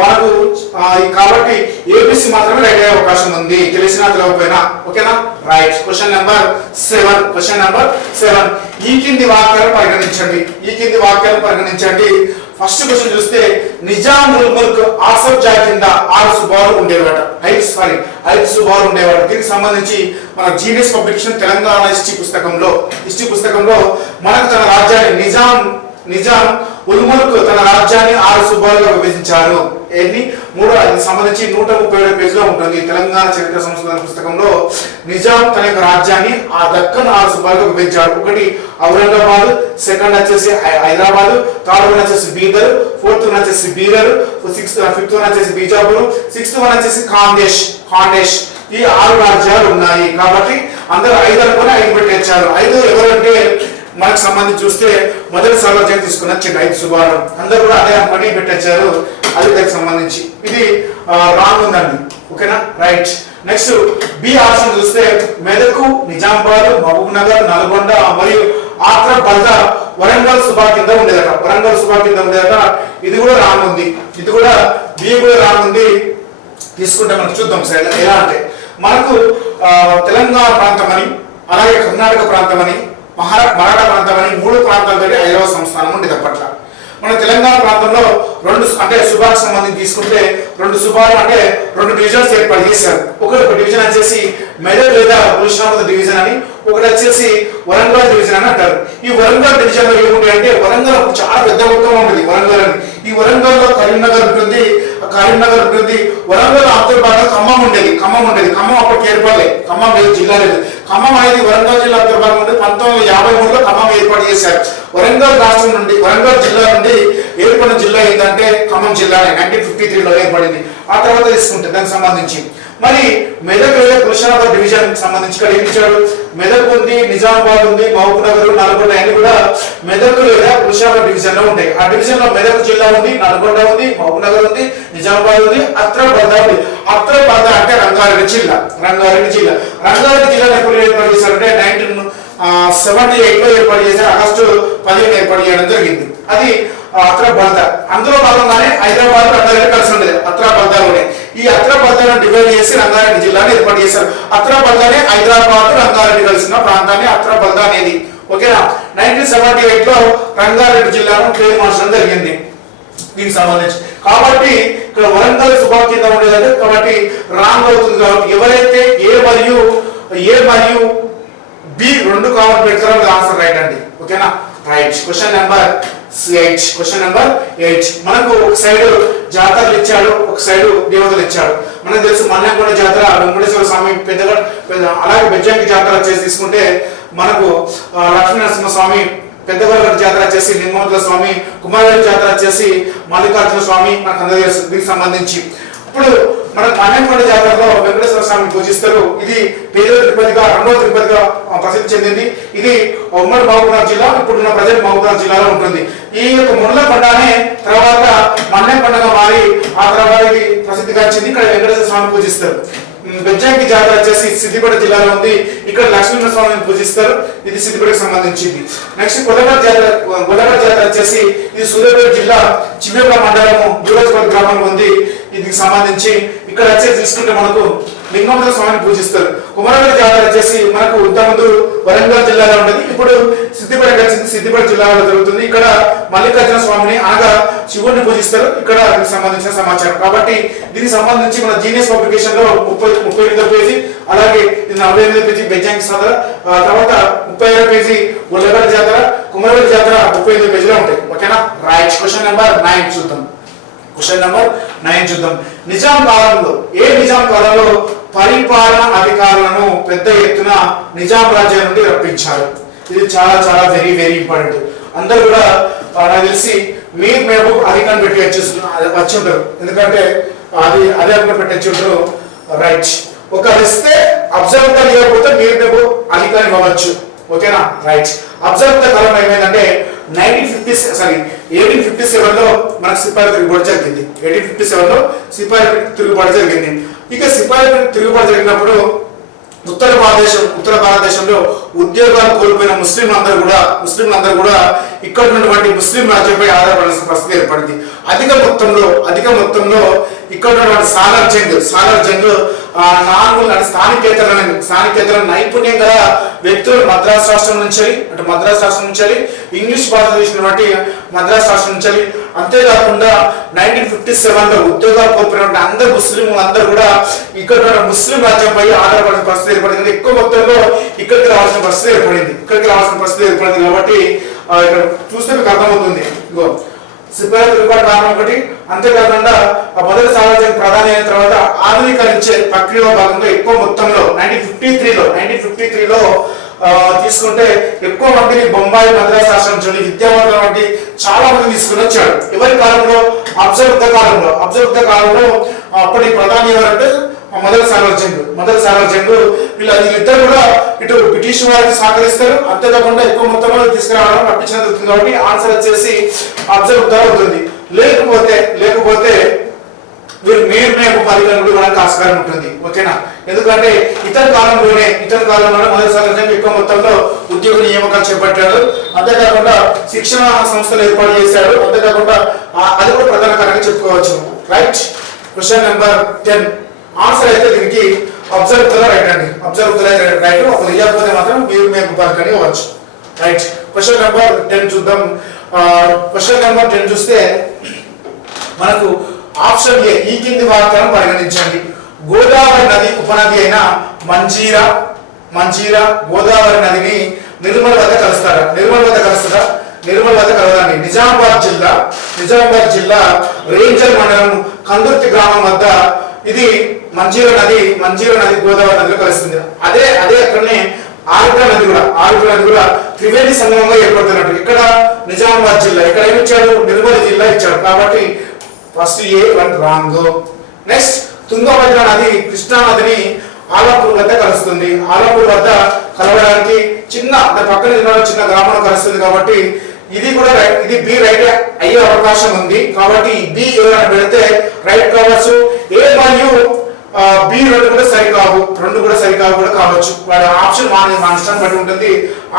మనకు కాబట్టి ఏబిసి మాత్రమే రైట్ అయ్యే అవకాశం ఉంది, తెలిసినా తెలియకపోయినా. ఓకేనా, రైట్. Question number 7. ఈ కింది వాక్యాలను పరిగణించండి. ఫస్ట్ క్వశ్చన్ చూస్తే నిజాం ఉల్ ముల్క్ ఆసఫ్ జా కింద 6 సుబాలు ఉండేవాట. 5 సుబాలు ఉండేవాట. దీనికి సంబంధించి మన జీనియస్ పబ్లికేషన్ తెలంగాణ హిస్టరీ పుస్తకంలో మనకు తన రాజ్యాన్ని నిజాం ఉల్ ముల్క్ తన రాజ్యాన్ని 6 సుబాలుగా విభజించారు. ఎన్ని 3 సంబంధించి 137 పేజీలో ఉంటుంది. తెలంగాణ చరిత్ర సంస్కృత పుస్తకంలో నిజాం తన యొక్క రాజ్యాన్ని ఆ దక్కన్ 6 సుబాలుగా విభజించాడు. ఒకటి ఔరంగాబాద్, సెకండ్ వచ్చేసి హైదరాబాద్, థర్డ్ వన్ వచ్చేసి బీదర్, ఫోర్త్ వన్ వచ్చేసి బీదర్, ఫిఫ్త్ వన్ వచ్చేసి బీజాపూర్, సిక్స్త్ వన్ వచ్చేసి ఖాండేష్. ఈ 6 రాజ్యాలు ఉన్నాయి. కాబట్టి అందరూ 5 అనుకుని 5 పెట్టేచ్చారు. 5 ఎవరంటే మనకు సంబంధించి చూస్తే మొదటి సామ్రాజ్యం తీసుకున్న 5 సుబాలు అందరూ కూడా అదే అనుకుని పెట్టేచ్చారు. అది దానికి సంబంధించి ఇది రాంగ్ ఉందండి. ఓకేనా, రైట్. నెక్స్ట్ బి ఆప్షన్ చూస్తే మెదక్, నిజామాబాద్, మహబూబ్ నగర్, నల్గొండ మరియు ఆత్ర బల్దా వరంగల్ సుబా కింద ఉండేదట. ఇది కూడా రాంగ్ ఉంది. ఇది కూడా బి కూడా రాంగ్ ఉంది. తీసుకుంటే మనం చూద్దాం సార్ ఎలా అంటే మనకు తెలంగాణ ప్రాంతం అని, అలాగే కర్ణాటక ప్రాంతం అని, మరాఠా ప్రాంతం అని 3 ప్రాంతాలతో 5వ సంస్థానం ఉండేది అప్పట్లో. మన తెలంగాణ ప్రాంతంలో 2 అంటే సుబాకి సంబంధించి తీసుకుంటే 2 సుబాలు అంటే 2 డివిజన్స్ ఏర్పాటు చేశారు. ఒక డివిజన్ వచ్చేసి మెదక్ లేదా హుస్నాబాద్ డివిజన్ అని, ఒకటి వచ్చేసి వరంగల్ డివిజన్ అని అంటారు. ఈ వరంగల్ డివిజన్ లో ఏముంది అంటే వరంగల్ చాలా పెద్ద మొత్తం ఉంటుంది. వరంగల్ అని ఈ వరంగల్ లో కరీంనగర్ ఉంటుంది. వరంగల్ అంతర్భాగంగా ఖమ్మం ఉండేది. ఖమ్మం అప్పటికి ఏర్పడలేదు. ఖమ్మం లేదు, జిల్లా లేదు. ఖమ్మం అనేది వరంగల్ జిల్లా అంతర్భాగం ఉంటే 1953లో ఖమ్మం ఏర్పాటు చేశారు. వరంగల్ జిల్లా నుండి ఏర్పడిన జిల్లా ఏంటంటే ఖమ్మం ఖమ్మం జిల్లానే 1953లో ఏర్పడింది. ఆ తర్వాత తీసుకుంటే దానికి సంబంధించి మరి మెదక్ లేదా కృష్ణాబాద్ డివిజన్ సంబంధించి ఇక్కడ ఏమి ఇచ్చాడు, మెదక్ ఉంది, నిజామాబాద్ ఉంది, మహబూబ్ నగర్, నల్గొండ అన్ని కూడా మెదక్ లేదా కృష్ణాబాద్ డివిజన్ లో ఉంటాయి. ఆ డివిజన్ లో మెదక్ జిల్లా ఉంది, నల్గొండ ఉంది, మహబూబ్ నగర్ ఉంది, నిజామాబాద్ ఉంది, అత్రబర్ద ఉంది. అత్రబర్ద అంటే రంగారెడ్డి జిల్లా. రంగారెడ్డి జిల్లా ఎప్పుడు ఏర్పాటు చేశారంటే 1978లో ఏర్పాటు చేశారు. ఆగస్టు 15 ఏర్పాటు చేయడం జరిగింది. అది అత్రబర్ద. అందులో భాగంగానే హైదరాబాద్ రంగారెడ్డి కలిసి ఉండేది అత్రబర్దలోనే. ఈ అత్రబర్దను డివైడ్ చేసి రంగారెడ్డి జిల్లాని ఏర్పాటు చేశారు. అత్రబర్దనే హైదరాబాద్ రంగారెడ్డి కలిసిన ప్రాంతాన్ని అత్రబర్ద అనేది. ఓకేనా. 1978లో రంగారెడ్డి జిల్లాను పేరు మార్చడం జరిగింది దీనికి సంబంధించి. కాబట్టి ఇక్కడ వరంగల్ సుభాగ్ కింద ఉండేదంటే కాబట్టి రాంగ్ అవుతుంది. కాబట్టి ఎవరైతే ఏ మరియు బి రెండు కావాలి పెడతారో ఆన్సర్ రైట్ అండి. ఓకేనా, రైట్. Question number 8. మనకు ఒక సైడ్ జాతరలు ఇచ్చాడు, ఒక సైడ్ దేవతలు ఇచ్చాడు. మనకు తెలుసు మల్లెకొండ జాతర వెంకటేశ్వర స్వామి పెద్దగా, అలాగే బెజ్జంకి జాతర చేసి తీసుకుంటే మనకు లక్ష్మీనరసింహ స్వామి, పెద్దగొల్ల జాతర వచ్చేసి నిమ్మల స్వామి, కుమారవేలి జాతర వచ్చేసి మల్లికార్జున స్వామి మనకు అందరూ తెలుసు. దీనికి సంబంధించి ఇప్పుడు మనకు మల్లెకొండ జాతరలో వెంకటేశ్వర స్వామిని పూజిస్తారు. ఇది పేరు తిరుపతిగా, రెండవ తిరుపతిగా ప్రసిద్ధి చెందింది. ఇది ఉమ్మడి మహబూబ్నగర్ జిల్లా, ఇప్పుడున్న ప్రజెంట్ మహబూబ్నగర్ జిల్లాలో ఉంటుంది. ఈ యొక్క ముళ్ళకొండనే తర్వాత మల్లెకొండగా మారి ఆ తర్వాత ఇది ప్రసిద్ధిగాంచింది. ఇక్కడ వెంకటేశ్వర స్వామిని పూజిస్తారు. బెజ్జంకి జాతర వచ్చేసి సిద్దిపేట జిల్లాలో ఉంది. ఇక్కడ లక్ష్మీనరసింహ స్వామిని పూజిస్తారు. ఇది సిద్దిపేటకు సంబంధించింది. నెక్స్ట్ గొల్లగడ జాతర వచ్చేసి ఇది సూర్యాపేట జిల్లా చివ్వేపల మండలము దూరజ్పల్లి గ్రామంలో ఉంది. దీనికి సంబంధించి ఇక్కడ వచ్చేసి తీసుకుంటే మనకు లింగంపల్లి స్వామిని పూజిస్తారు. కుమారవేలి జాతర వచ్చేసి మనకు ఇంతకుముందు వరంగల్ జిల్లాలో ఉండేది, ఇప్పుడు సిద్దిపేట వచ్చింది, సిద్దిపేట జిల్లాలో జరుగుతుంది. ఇక్కడ మల్లికార్జున స్వామిని అనగా శివుడిని పూజిస్తారు. ఇక్కడ దీనికి సంబంధించిన సమాచారం. కాబట్టి దీనికి సంబంధించి మన జీనియస్ పబ్లికేషన్ లో 38వ పేజీ, అలాగే 48వ పేజీ బెజ్జంకి జాతర, తర్వాత 35వ పేజీ గొల్లగడ జాతర, కుమారవేలి జాతర 35వ పేజీలో ఉంటాయి. ఓకేనా, రైట్. క్వశ్చన్ నెంబర్ 9 చూద్దాం. నిజాం కాలంలో నిజాం కాలంలో పరిపాలన అధికారులను పెద్ద ఎత్తున నిజాం రాజ్యం నుండి రప్పించారు. ఇది చాలా చాలా వెరీ వెరీ ఇంపార్టెంట్. అందరూ కూడా నాకు తెలిసి మేము అధికారం పెట్టి వచ్చి ఉంటారు, ఎందుకంటే అదే అధికారం పెట్టి వచ్చి ఉంటారు. రైట్. ఒక ఇస్తే అబ్జర్వ్ లేకపోతే మేము అధికారం ఇవ్వచ్చు. ఓకేనా, రైట్. అబ్జర్వ్ కాలం ఏమైందంటే 1857లో మనకు సిపాయి తిరుగుబాటు జరిగింది. 1857లో సిపాయి తిరుగుబాటు జరిగింది. ఇక సిపాయి తిరుగుబాటు జరిగినప్పుడు ఉత్తర భారతదేశంలో ఉద్యోగాలు కోల్పోయిన ముస్లింలందరూ కూడా ఇక్కడ ఉన్నటువంటి ముస్లిం రాజ్యంపై ఆధారపడాల్సిన పరిస్థితి ఏర్పడింది. అధిక మొత్తంలో ఇక్కడ ఉన్నటువంటి సాలార్ జంగ్ స్థానికేతర నైపుణ్యం గల వ్యక్తులు మద్రాసు రాష్ట్రం నుంచి ఇంగ్లీష్ భాష తెలిసినటువంటి మద్రాసు రాష్ట్రం నుంచి, అంతేకాకుండా 1957లో ఉద్యోగాలు కోల్పోయినటువంటి అందరు ముస్లింలందరూ కూడా ఇక్కడ ముస్లిం రాజ్యంపై ఆధారపడిన పరిస్థితి ఏర్పడింది. ఎక్కువ మొత్తంలో ఇక్కడికి రావాల్సిన పరిస్థితి ఏర్పడింది. కాబట్టి ఇక్కడ చూస్తే మీకు అర్థమవుతుంది. ఇగో సిపాయి తిరుగుబాటు కారణం ఒకటి, అంతేకాకుండా మొదటి సామ్రాజ్యం ప్రధాని అయిన తర్వాత ఆధునీకరించే ప్రక్రియలో భాగంగా ఎక్కువ మొత్తంలో 1953లో తీసుకుంటే ఎక్కువ మందిని బొంబాయి మద్రాసు రాష్ట్రం నుంచి విద్యావంతుల వంటి చాలా మంది తీసుకుని వచ్చాడు. ఎవరి కాలంలో? అబ్జర్వ్ ద కాలంలో అప్పటి ప్రధాని ఎవరంటే మొదటి సామ్రాజ్యం వీళ్ళిద్దరు కూడా ఇటు బ్రిటిష్ వారికి సహకరిస్తారు, అంతేకాకుండా ఎక్కువ మొత్తంలో తీసుకురావడం రప్పించడం జరుగుతుంది. కాబట్టి ఆన్సర్ వచ్చేసి అబ్జర్వ్ ద అవుతుంది. లేకపోతే వీళ్ళు మేము పరిగణన కూడా ఆస్కారం ఉంటుంది. ఓకేనా, ఎందుకంటే ఇతర కాలంలోనే మొదటి సామ్రాజ్యం ఎక్కువ మొత్తంలో ఉద్యోగ నియామకాలు చేపట్టాడు, అంతేకాకుండా శిక్షణ సంస్థలు ఏర్పాటు చేశాడు, అంతేకాకుండా అది కూడా ప్రధాన కారణంగా చెప్పుకోవచ్చు. రైట్. క్వశ్చన్ నెంబర్ 10 ఆన్సర్ అయితే దీనికి అబ్జర్వ్ ద రైట్ అండి. రైట్. ఒక నిజాకపోతే మాత్రం మేము పలకని ఇవ్వచ్చు. రైట్. క్వశ్చన్ నెంబర్ 10 చూద్దాం. క్వశ్చన్ నెంబర్ 10 చూస్తే మనకు ఆప్షన్ ఏ ఈ కింది వాక్యాలను పరిగణించండి. గోదావరి నది ఉపనది అయిన మంజీరా గోదావరి నదిని నిర్మల్ వద్ద కలుస్తాడా? నిర్మల్ వద్ద కలదండి. నిజామాబాద్ జిల్లా రేంజర్ మండలం కందుర్తి గ్రామం వద్ద ఇది మంజీరా నది గోదావరి నదిలో కలుస్తుంది. అదే అక్కడనే ఆరుద్ర నది కూడా త్రివేణి సంగమంగా ఏర్పడుతున్నట్టు. ఇక్కడ నిజామాబాద్ జిల్లా, ఇక్కడ ఏమి ఇచ్చాడు? నిర్మల్ జిల్లా ఇచ్చాడు. కాబట్టి ఫస్ట్ ఏ వన్ రాంగ్. నెక్స్ట్ తుంగభద్ర నది కృష్ణా నదిని ఆలపూర్ వద్ద కలుస్తుంది. ఆలపూర్ వద్ద కలవడానికి చిన్న పక్కన చిన్న గ్రామం కలుస్తుంది కాబట్టి ఇది కూడా ఇది బి రైట్ అయ్యే అవకాశం ఉంది. కాబట్టి బి ఏమైనా పెడితే రైట్ కావచ్చు. ఏ మరియు బి రెండు కూడా సరికావు కూడా కావచ్చు. వాడి ఆప్షన్ మన ఇష్టాన్ని బట్టి ఉంటుంది.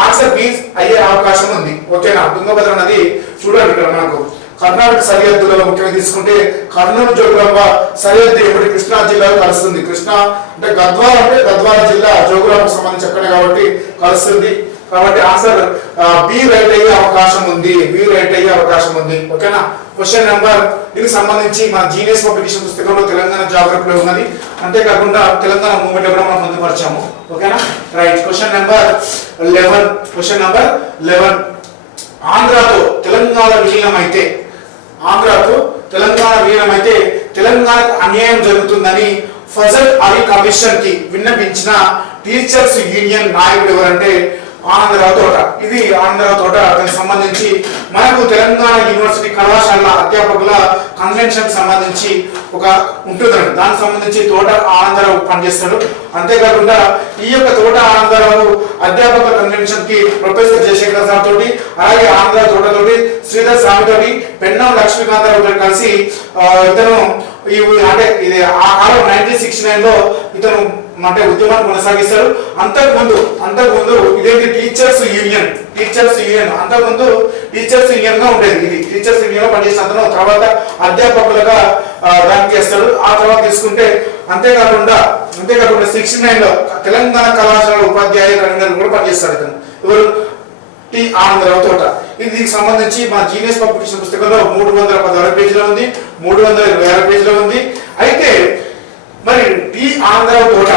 ఆన్సర్ బి అయ్యే అవకాశం ఉంది. ఓకేనా. తుంగభద్ర నది చూడండి ఇక్కడ మనకు కర్ణాటక సరిహద్దులలో ముఖ్యంగా తీసుకుంటే కర్నూలు జోగులాంబ సరిహద్దు ఎప్పటి కృష్ణా జిల్లాలో కలుస్తుంది. కృష్ణా అంటే గద్వాల జిల్లా జోగులాంబకు సంబంధించి అక్కడే కాబట్టి కలుస్తుంది. కాబట్టి ఆన్సర్ బి రైట్ అయ్యే అవకాశం ఉంది. ఓకేనా. క్వశ్చన్ నెంబర్ దీనికి సంబంధించి మన జీనియస్ పబ్లికేషన్ పుస్తకంలో తెలంగాణ జాగ్రఫీలో ఉన్నది. అంతేకాకుండా తెలంగాణ మూవ్మెంట్ కూడా మనం పొందుపరిచాము. ఓకేనా. రైట్. క్వశ్చన్ నెంబర్ 11 ఆంధ్రాతో తెలంగాణ విలీనమైతే తెలంగాణకు అన్యాయం జరుగుతుందని ఫజల్ అలీ కమిషన్ కి విన్నపించిన టీచర్స్ యూనియన్ నాయకుడు ఎవరంటే ఆనందరావు తోట. ఇది ఆనందరావు తోట. దానికి సంబంధించి మనకు తెలంగాణ యూనివర్సిటీ కళాశాల అధ్యాపకుల కన్వెన్షన్ సంబంధించి ఒక ఉంటుందండి. దానికి సంబంధించి తోట ఆనందరావు పనిచేస్తాడు. అంతేకాకుండా ఈ యొక్క తోట ఆనందరావు అధ్యాపక కన్వెన్షన్ కి ప్రొఫెసర్ జయశేఖర్ సార్ తోటి, అలాగే ఆనందరావు తోట తోటి, శ్రీధర్ స్వామి తోటి, పెన్నం లక్ష్మీకాంతరావు తోటి కలిసి ఇతను అంటే ఇది ఆ కాలం 1969లో ఇతను అంటే ఉద్యమాన్ని కొనసాగిస్తారు. అంతకుముందు ఇదేంటి టీచర్స్ యూనియన్ అంతకుముందు టీచర్స్ యూనియన్ గా ఉండేది. ఇది టీచర్స్ యూనియన్ లో పనిచేసిన అతను తర్వాత అధ్యాపకులుగా దానికి చేస్తాడు. ఆ తర్వాత తీసుకుంటే అంతేకాకుండా 69లో తెలంగాణ కళాశాల ఉపాధ్యాయ కన్వీనర్ కూడా పనిచేస్తాడు ఇతను. ఎవరు? టి ఆనందరావు తోట. ఇది దీనికి సంబంధించి మన జీనియస్ పబ్లికేషన్ పుస్తకంలో 316 పేజీలో ఉంది, 326 పేజీలో ఉంది. అయితే మరి టి ఆనందరావు తోట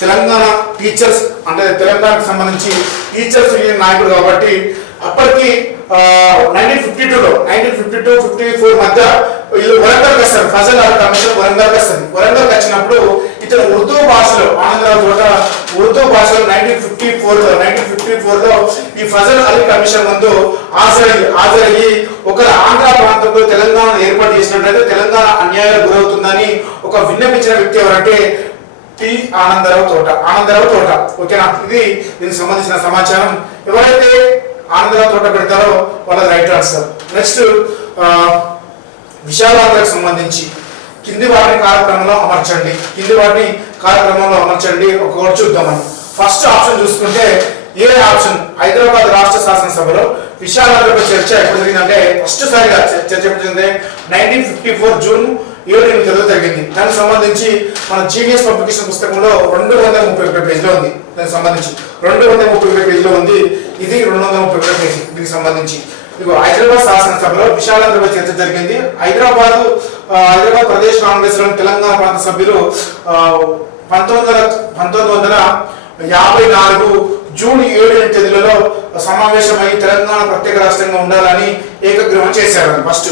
తెలంగాణ టీచర్స్ అంటే తెలంగాణకు సంబంధించి టీచర్స్ యూనియన్ నాయకుడు కాబట్టి అప్పటికి 1952-54 మధ్య వీళ్ళు వరంగల్కి వస్తారు. ఫజల్ అలీ కమిషన్ వరంగల్కి వస్తుంది. వరంగల్కి వచ్చినప్పుడు ఇతను ఉర్దూ భాషలో ఆనందరావు తోట 1954లో ఈ ఫజల్ అలీ కమిషన్ ముందు హాజరయ్యి ఒక ఆంధ్ర ప్రాంతంలో తెలంగాణ ఏర్పాటు చేసినట్లయితే తెలంగాణ అన్యాయాలకు గురవుతుందని ఒక విన్నపించిన వ్యక్తి ఎవరంటే టి ఆనందరావు తోట. ఓకేనా. ఇది దీనికి సంబంధించిన సమాచారం. ఎవరైతే ఆనందరావు తోట పెడతారో వాళ్ళ రైట్ ఆన్సర్. నెక్స్ట్ విశాలాంధ్రకు సంబంధించి కింది వాటిని కార్యక్రమంలో అమర్చండి. ఒక్కొక్కటి చూద్దామని. ఫస్ట్ ఆప్షన్ చూసుకుంటే ఏ ఆప్షన్ హైదరాబాద్ రాష్ట్ర శాసనసభలో విశాలాంధ్రపై చర్చ ఎప్పుడు జరిగిందంటే ఫస్ట్ సారిగా చర్చ ఎప్పుడు జరిగింది 1954 జూన్ 7 జరిగింది. దానికి సంబంధించి మన జీనియస్ పబ్లికేషన్ పుస్తకంలో 231 పేజీలో ఉంది. దానికి సంబంధించి 231 పేజీలో ఉంది. ఇది 231 పేజీ. దీనికి సంబంధించి హైదరాబాద్ శాసనసభలో విశాలాంధ్రపై చర్చ జరిగింది. హైదరాబాద్ ప్రదేశ్ కాంగ్రెస్ లోని తెలంగాణ ప్రాంత సభ్యులు 1954 జూన్ 7 తేదీలలో సమావేశమై తెలంగాణ ప్రత్యేక రాష్ట్రంగా ఉండాలని ఏకగ్రీవం చేశారు. ఫస్ట్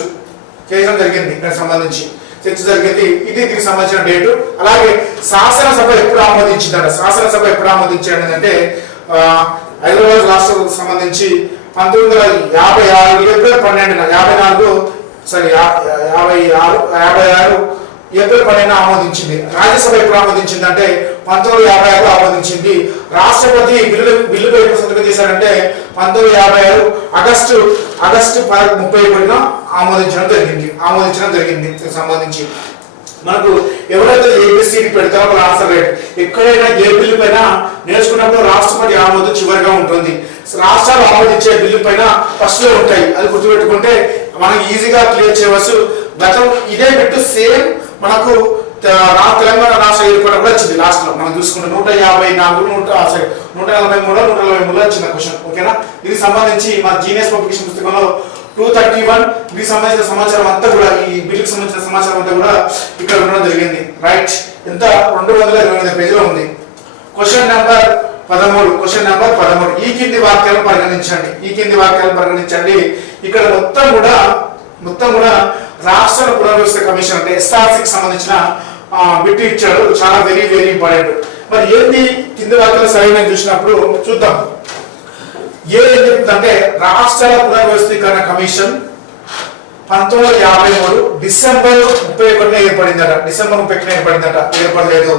చేయడం జరిగింది. దానికి సంబంధించి చర్చ జరిగింది. ఇది దీనికి సంబంధించిన డేటు. అలాగే శాసనసభ ఎప్పుడు ఆమోదించాడు అంటే హైదరాబాద్ రాష్ట్రానికి సంబంధించి 1956 ఏప్రిల్ 12 ఏప్రిల్ 12 ఆమోదించింది. రాజ్యసభ ఎప్పుడు ఆమోదించింది అంటే 1956 ఆమోదించింది. రాష్ట్రపతి బిల్లుపై ఎప్పుడు సంతకం చేశారంటే 1956 ఆగస్టు 31 ఆమోదించడం జరిగింది. సంబంధించి మనకు ఎవరైతే ఏబిసిడి పెడతారో వాళ్ళ ఆన్సర్ రైట్. ఎక్కడైనా ఏ బిల్లు పైన నేర్చుకున్నప్పుడు రాష్ట్రపతి ఆమోదం చివరిగా ఉంటుంది. రాష్ట్రాలు ఆమోదించే బిల్లు పైన ఫస్ట్ లో ఉంటాయి. అది గుర్తుపెట్టుకుంటే మనం ఈజీగా క్లియర్ చేయవచ్చు. గతం ఇదే బిట్టు సేమ్ మనకు తెలంగాణ రాష్ట్ర ఏర్పాటు కూడా వచ్చింది. లాస్ట్ లో మనం చూసుకుంటే 143 వచ్చిన క్వశ్చన్. ఓకేనా. దీనికి సంబంధించి మన జీనియస్ పబ్లికేషన్ పుస్తకంలో 231 దీనికి సంబంధించిన సమాచారం అంతా కూడా ఈ బిల్లుకి సంబంధించిన సమాచారం అంతా కూడా ఇక్కడ ఉండడం జరిగింది. రైట్. ఎంత 228 పేజీలో ఉంది. క్వశ్చన్ నెంబర్ 13 ఈ కింది వాక్యాలను పరిగణించండి. ఇక్కడ మొత్తం కూడా రాష్ట్ర పునర్వ్యవస్థ కమిషన్ అంటే ఎస్ఆర్సీకి సంబంధించిన బిట్ ఇచ్చాడు. చాలా వెరీ వెరీ ఇంపార్టెంట్. మరి ఏంటి కింది వాక్యాలు సరైన చూసినప్పుడు చూద్దాం. ఏం చెప్తుందంటే రాష్ట్రాల పునర్వ్యవస్థీకరణ కమిషన్ 1953 డిసెంబర్ 31న ఏర్పడిందట. డిసెంబర్ 31న ఏర్పడిందట, ఏర్పడలేదు.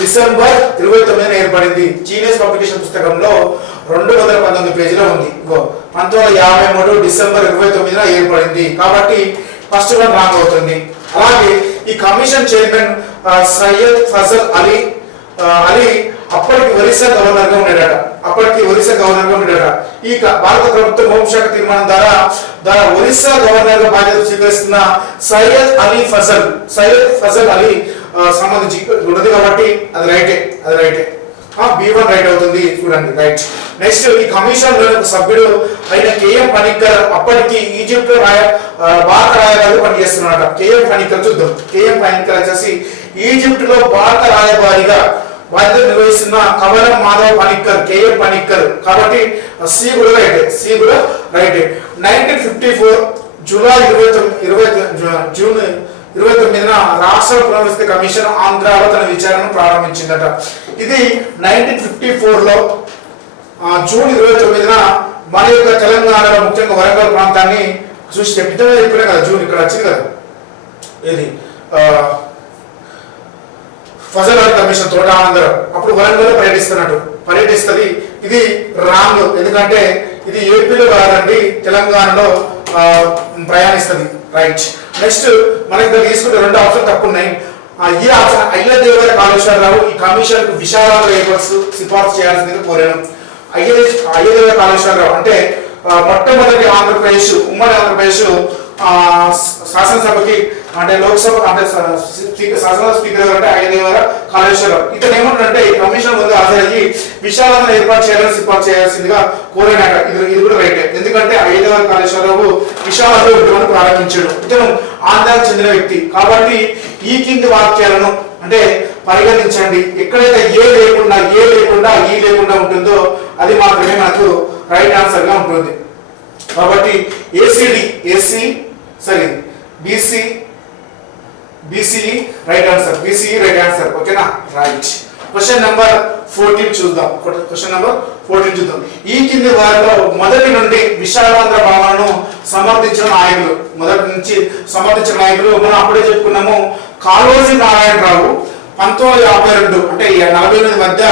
డిసెంబర్ 29న ఏర్పడింది. జీనియస్ పబ్లికేషన్ పుస్తకంలో 219 పేజీలో ఉంది. 1953 డిసెంబర్ 29న ఏర్పడింది. కాబట్టి ఫస్ట్ వన్ రాంగ్ అవుతుంది. అలాగే ఈ కమిషన్ చైర్మన్ సయ్యద్ ఫజల్ అలీ అప్పటికి ఒరిస్సా గవర్నర్ గా ఉండేట. ఈ భారత ప్రభుత్వం హోంశాఖ తీర్మానం ద్వారా ఒరిస్సా గవర్నర్ గా బాధ్యత స్వీకరిస్తున్న సయ్యద్ ఫజల్ అలీ సంబంధించి ఉన్నది కాబట్టి అది రైటే. B1 రైట్ అవుతుంది. చూడండి, రైట్. నెక్స్ట్, ఈ కమిషన్ లో సభ్యుడు అయిన కేఎం పనిక్కర్ అప్పటికి ఈజిప్ట్ లో భారత రాయబారిగా పనిచేస్తున్నాడు. కేఎం పనిక్కర్ చూద్దాం. కేఎం పనిక్కర్ వచ్చేసి ఈజిప్ట్ లో భారత రాయబారిగా బాధ్యత నిర్వహిస్తున్న కవలం మాధవ్ పనిక్కర్, కేఎం పనిక్కర్. కాబట్టి సి కూడా రైట్. 1954 జూలై 29న రాష్ట్ర పునర్వసతి కమిషన్ ఆంధ్రాలో తన విచారణను ప్రారంభించిందట. ఇది 1954లో జూన్ 29న మన యొక్క తెలంగాణలో ముఖ్యంగా వరంగల్ ప్రాంతాన్ని చూసి చెప్పిన కదా. జూన్ ఇక్కడ వచ్చింది కదా, ఇది ఫజల్ అలీ కమిషన్ తోట ఆనందరావు అప్పుడు వరంగల్లో పర్యటిస్తుంది. ఇది రాంగ్, ఎందుకంటే ఇది ఏపీలో కాదండి, తెలంగాణలో ప్రయాణిస్తుంది. రైట్. నెక్స్ట్, మనకి తీసుకుంటే 2 ఆప్షన్ తప్పు ఉన్నాయి. ఈ ఆప్షన్ అయ్యదేవర కాళేశ్వరరావు ఈ కమిషన్ కు విశాలంగా సిఫార్సు చేయాల్సిందిగా కోరాను. అయ్యదేవర కాళేశ్వరరావు అంటే మొట్టమొదటి ఉమ్మడి ఆంధ్రప్రదేశ్ శాసనసభకి అంటే లోక్సభ అంటే శాసనసభ స్పీకర్ అంటే అయ్యదేవర కాళేశ్వరరావు. ఇతను ఏమంటాడంటే ఈ కమిషన్ ముందు హాజరయ్యి విశాలంగా ఏర్పాటు చేయాలని సిఫార్సు చేయాల్సిందిగా కోరానట. ఇది కూడా రైటే, ఎందుకంటే అయ్యదేవర కాళేశ్వరరావు విశాలంలో ఉద్యమాన్ని ప్రారంభించాడు. ఇతను ఆంధ్రాకు చెందిన వ్యక్తి కాబట్టి ఈ కింది వాక్యాలను అంటే పరిగణించండి. ఎక్కడైతే ఏ లేకుండా ఈ లేకుండా ఉంటుందో అది మాత్రమే మనకు రైట్ ఆన్సర్ గా ఉంటుంది. కాబట్టి BCE రైట్ ఆన్సర్. ఓకేనా, రైట్. క్వశ్చన్ నెంబర్ 14 చూద్దాం. ఈ కింది వారిలో మొదటి నుండి విశాలాంధ్ర భావనను సమర్థించిన నాయకులు మనం అప్పుడే చెప్పుకున్నాము. కాళోజీ నారాయణరావు 1952 అంటే 48 మధ్య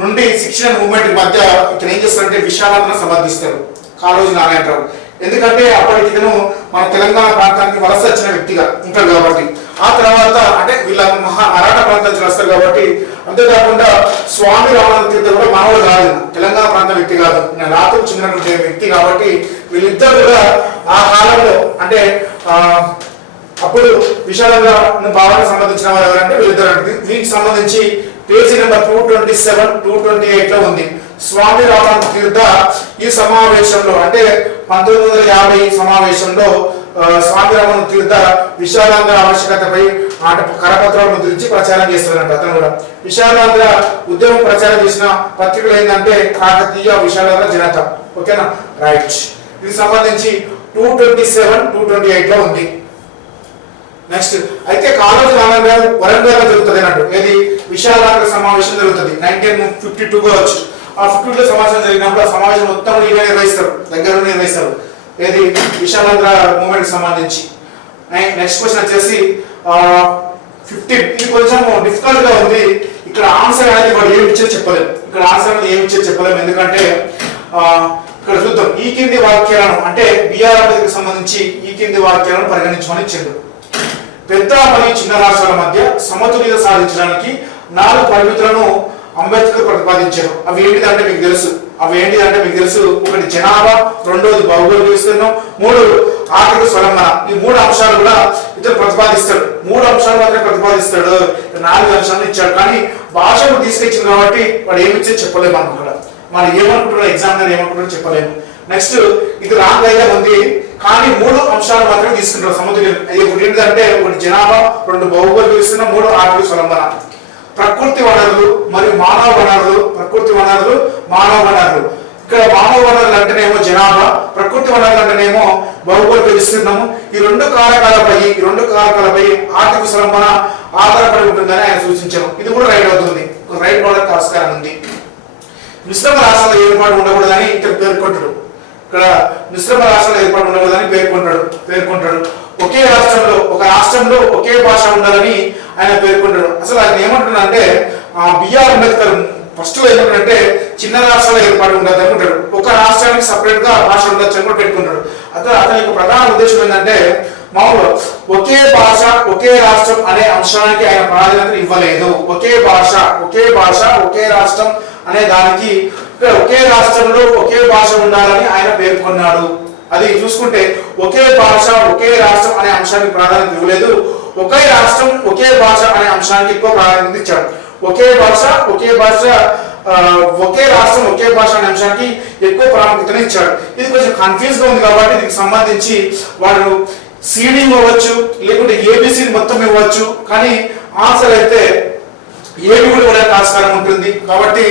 నుండి శిక్షణ మూవ్మెంట్ మధ్య ఇక్కడ ఏం చేస్తారంటే విశాలాంధ్రను సమర్థిస్తారు కాళోజీ నారాయణరావు. ఎందుకంటే అప్పటికి ఇతను మన తెలంగాణ ప్రాంతానికి వలస వచ్చిన వ్యక్తిగా ఉంటాడు కాబట్టి. ఆ తర్వాత అంటే వీళ్ళ మరాఠా ప్రాంతం నుంచి వస్తారు కాబట్టి. అంతేకాకుండా స్వామి రామానంద తీర్థ కూడా మనవాడు కాదు, తెలంగాణ ప్రాంతం వ్యక్తి కాదు, రాతకు చెందినటువంటి వ్యక్తి కాబట్టి వీళ్ళిద్దరు కూడా ఆ కాలంలో అంటే అప్పుడు విశాలంగా భావనకు సంబంధించిన వారు ఎవరంటే వీళ్ళిద్దరు. వీటికి సంబంధించి పేజీ నెంబర్ 227, 228 లో ఉంది. స్వామి రామానంద తీర్థ ఈ సమావేశంలో అంటే 1950 సమావేశంలో స్వామి రామానంద తీర్థ విశాలాంధ్ర ఆవశ్యకతపై కరపత్రాలు ముద్రించి ప్రచారం చేస్తున్నాడు. అతను కూడా విశాలాంధ్ర ఉద్యమం ప్రచారం చేసిన పత్రికలు ఏంటంటే కాకతీయ, విశాలాంధ్ర జనత. ఓకేనా, రైట్. ఇది సంబంధించి 227, 228 లో ఉంది. నెక్స్ట్ అయితే కాళోజీ నారాయణరావు వరంగల్లో జరుగుతుంది అన్నట్టు. ఏది విశాలాంధ్ర సమావేశం జరుగుతుంది 1952 కావచ్చు. ఆ 52లో సమావేశం జరిగినప్పుడు ఆ సమావేశం మొత్తం దగ్గర నిర్వహిస్తారు. ఏది విశాలాంధ్ర మూవ్మెంట్ కి సంబంధించి. నెక్స్ట్ క్వశ్చన్ వచ్చేసి 15. ఇది కొంచెం డిఫికల్ట్ గా ఉంది. ఇక్కడ ఆన్సర్ అనేది వాడు ఏమి ఇచ్చేది చెప్పలేము. ఎందుకంటే ఇక్కడ చూద్దాం. ఈ కింది వాక్యాలను అంటే బిఆర్ సంబంధించి ఈ కింది వాక్యాలను పరిగణించమని ఇచ్చిండు. పెద్ద మరియు చిన్న రాష్ట్రాల మధ్య సమతుల్యత సాధించడానికి 4 పరిమితులను అంబేద్కర్ ప్రతిపాదించారు. అవి ఏంటిదంటే మీకు తెలుసు. ఒకటి జనాభా, రెండోది భౌగోళిక విస్తీర్ణం, 3 ఆర్థిక స్వలంబన. ఈ 3 అంశాలు కూడా ఇతను ప్రతిపాదిస్తాడు. 3 అంశాలు మాత్రమే ప్రతిపాదిస్తాడు. 4 అంశాలను ఇచ్చాడు. కానీ భాషను తీసుకొచ్చింది కాబట్టి వాడు ఏమి ఇచ్చేది చెప్పలేము అనుకుంటాడు. మనం ఏమనుకుంటున్నాడు, ఎగ్జామినర్ ఏమనుకుంటాడో చెప్పలేము. నెక్స్ట్, ఇది రాంగ్ అయితే ఉంది కానీ 3 అంశాలు మాత్రమే తీసుకుంటారు సమతుల్యం. ఒకటి ఏంటంటే ఒకటి జనాభా, 2 భౌగోళిక విస్తీర్ణం, 3 ఆర్థిక స్వలంబన. ప్రకృతి వనరులు మరియు మానవ వనరులు. ఇక్కడ మానవ వనరులు అంటేనేమో జనాభా, ప్రకృతి వనరులు అంటేనేమో భౌగోళిక విస్తీర్ణము. ఈ 2 కారకాలపై ఆర్థిక స్వలంబన ఆధారపడి ఉంటుందని ఆయన సూచించారు. ఇది కూడా రైట్ అవుతుంది. రైట్ అవడానికి ఆస్కారం ఉంది. మిశ్రమ రాష్ట్రాల ఏర్పాటు ఉండకూడదని ఇక్కడ పేర్కొంటారు. ఇక్కడ మిశ్రమ రాష్ట్రాలు ఏర్పాటు ఉండవద్దని పేర్కొంటాడు. ఒకే రాష్ట్రంలో ఒక రాష్ట్రంలో ఒకే భాష ఉండాలని ఆయన పేర్కొంటాడు. అసలు ఆయన ఏమంటున్నాడంటే బిఆర్ అంబేద్కర్ ఫస్ట్ ఏమంటాడంటే చిన్న రాష్ట్రాల ఏర్పాటు ఉండదు అనుకుంటాడు. ఒక రాష్ట్రానికి సపరేట్ గా భాష ఉండొచ్చు అని కూడా పెట్టుకుంటాడు. అతని యొక్క ప్రధాన ఉద్దేశం ఏంటంటే మామూలు ఒకే భాష ఒకే రాష్ట్రం అనే అంశానికి ఆయన ప్రాధాన్యత ఇవ్వలేదు. ఒకే భాష ఒకే రాష్ట్రం అనే దానికి ఒకే రాష్ట్రంలో ఒకే భాష ఉండాలని ఆయన పేర్కొన్నాడు. అది చూసుకుంటే ఒకే భాష ఒకే రాష్ట్రం అనే అంశానికి ప్రాధాన్యత ఇవ్వలేదు. ఒకే రాష్ట్రం ఒకే భాష అనే అంశానికి ఎక్కువ ప్రాధాన్యత ఇచ్చాడు. ఒకే రాష్ట్రం ఒకే భాష అనే అంశానికి ఎక్కువ ప్రాముఖ్యతను ఇచ్చాడు. ఇది కొంచెం కన్ఫ్యూజ్ గా ఉంది కాబట్టి దీనికి సంబంధించి వాడు సిడి ఇవ్వచ్చు, లేకుంటే ఏబిసిడి మొత్తం ఇవ్వచ్చు, కానీ ఆన్సర్ అయితే ఏబి కూడా ఇవ్వడానికి ఆస్కారం ఉంటుంది. కాబట్టి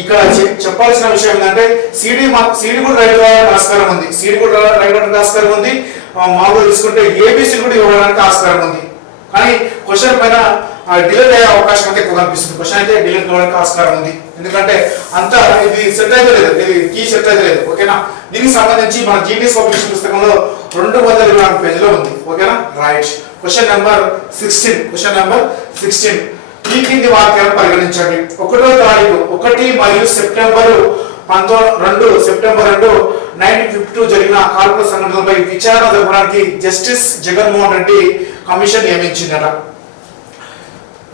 ఇక్కడ చెప్పాల్సిన విషయం ఏంటంటే సిడి కూడా రైట్ అవ్వడానికి ఆస్కారం ఉంది. సిడి కూడా రైట్ అవ్వడానికి ఆస్కారం ఉంది. మామూలుగా తీసుకుంటే ఏబిసి కూడా ఇవ్వడానికి ఆస్కారం ఉంది. కానీ క్వశ్చన్ పైన డిలీట్ అయ్యే అవకాశం అయితే ఎక్కువ కనిపిస్తుంది. క్వశ్చన్ అయితే డిలీట్ అవ్వడానికి ఆస్కారం ఉంది. ఎందుకంటే అంత ఇది సెట్ అయితే లేదు, ఇది కీ సెట్ అయితే లేదు. ఓకేనా? దీనికి సంబంధించి మన జీటీఎస్ పబ్లిషింగ్ పుస్తకంలో 224 పేజీలో ఉంది. ఓకేనా? రైట్. క్వశ్చన్ నెంబర్ 16 ఈ కింది వాక్యాలను పరిగణించండి. 1వ తారీఖు 1 మరియు సెప్టెంబర్ 1952 జరిగిన కాల్పుల సంఘటనలపై విచారణ జరపడానికి జస్టిస్ జగన్మోహన్ రెడ్డి కమిషన్ నియమించిందట.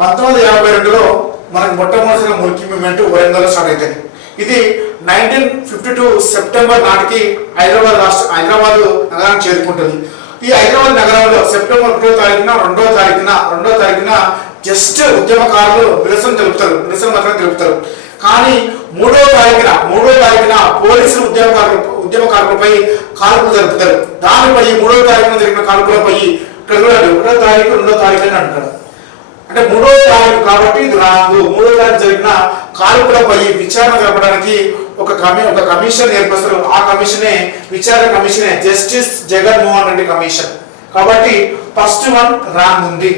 1952లో మనకు మొట్టమొదటిగా మురికి మూవ్మెంట్ వరంగల్లో స్టార్ట్ అవుతుంది. ఇది 1952 సెప్టెంబర్ నాటికి హైదరాబాద్ నగరానికి చేరుకుంటుంది. ఈ హైదరాబాద్ నగరంలో సెప్టెంబర్ 1వ తారీఖున 2వ తారీఖున జస్ట్ ఉద్యమకారులు నిరసన మాత్రం తెలుపుతారు. కానీ 3వ తారీఖున పోలీసులు ఉద్యమకారులపై కాల్పులు జరుపుతారు. దానిపై 3వ తారీఖున జరిగిన కాల్పులపై 1వ తారీఖు 2వ తారీఖు అని అంటారు. అంటే 3వ తారీఖు కాబట్టి ఇది రాదు. 3వ తారీఖు జరిగిన కాల్పులపై విచారణ జరపడానికి ఒక కమిషన్ ఏర్పరుస్తారు. ఆ విచారణ కమిషనే జస్టిస్ జగన్మోహన్ రెడ్డి కమిషన్. కాబట్టి ఫస్ట్ వన్ రాంగ్ ఉంది.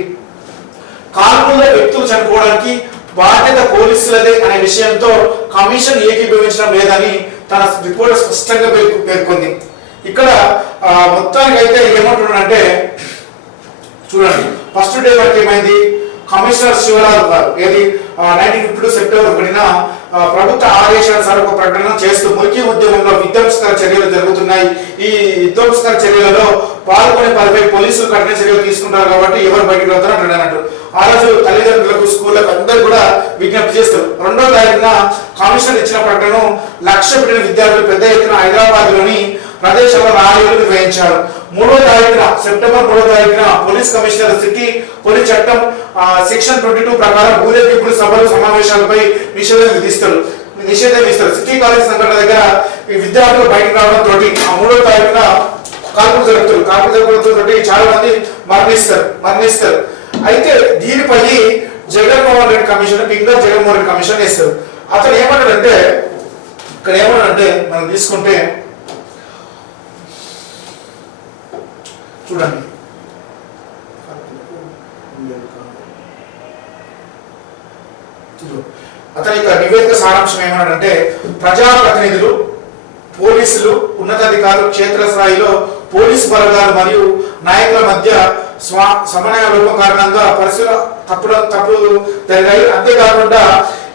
కాల్పుల్లో వ్యక్తులు చనిపోవడానికి బాధ్యత పోలీసులదే అనే విషయంతో కమిషన్ ఏకీభవించడం లేదని తన రిపోర్ట్ స్పష్టంగా పేర్కొంది. ఇక్కడ మొత్తానికి అయితే ఏమంటున్నాడంటే చూడండి, ఫస్ట్ డే వరకు ఏమైంది, కమిషనర్ శివరాజు గారు 1952 సెప్టెంబర్ 1న ప్రభుత్వ ఆదేశానుసారం ఒక ప్రకటన చేస్తూ మురికి ఉద్యమంలో విధ్వంసకర చర్యలు జరుగుతున్నాయి. ఈ విధ్వంసకర చర్యలలో పాల్గొనే 10 పోలీసులు కఠిన చర్యలు తీసుకుంటారు కాబట్టి ఎవరు బయటకు వెళ్తారో అన్నట్టు ఆ రోజు తల్లిదండ్రులకు స్కూళ్ళకు అందరూ కూడా విజ్ఞప్తి చేస్తారు. 2వ తారీఖున కమిషనర్ ఇచ్చిన ప్రకటనను లక్ష్య పెట్టిన విద్యార్థులు పెద్ద ఎత్తున హైదరాబాద్ లోని ప్రదేశాల్లో ర్యాలీలు నిర్వహించారు. 3వ తారీఖున సెప్టెంబర్ 3వ తారీఖున పోలీస్ కమిషనర్ సిటీ పోలీస్ చట్టం సెక్షన్ 22 ప్రకారం ఊరేగింపులు సభలు సమావేశాలపై నిషేధం విధిస్తారు. సిటీ కాలేజ్ సంఘటన దగ్గర ఈ విద్యార్థులు బయటకు రావడంతో 3వ తారీఖున కాల్పులు జరపడంతో చాలా మంది మరణిస్తారు. అయితే దీనిపై జగన్మోహన్ రెడ్డి కమిషన్ వేస్తారు. అతను ఏమన్నాడంటే మనం తీసుకుంటే చూడండి, అతని యొక్క నివేదిక సారాంశం ఏమన్నాడంటే ప్రజాప్రతినిధులు, పోలీసులు, ఉన్నతాధికారులు క్షేత్రస్థాయిలో పోలీసు బలగాలు మరియు నాయకుల మధ్య సమన్వయ లోపం కారణంగా పరిస్థితులు తప్పులు జరిగాయి. అంతేకాకుండా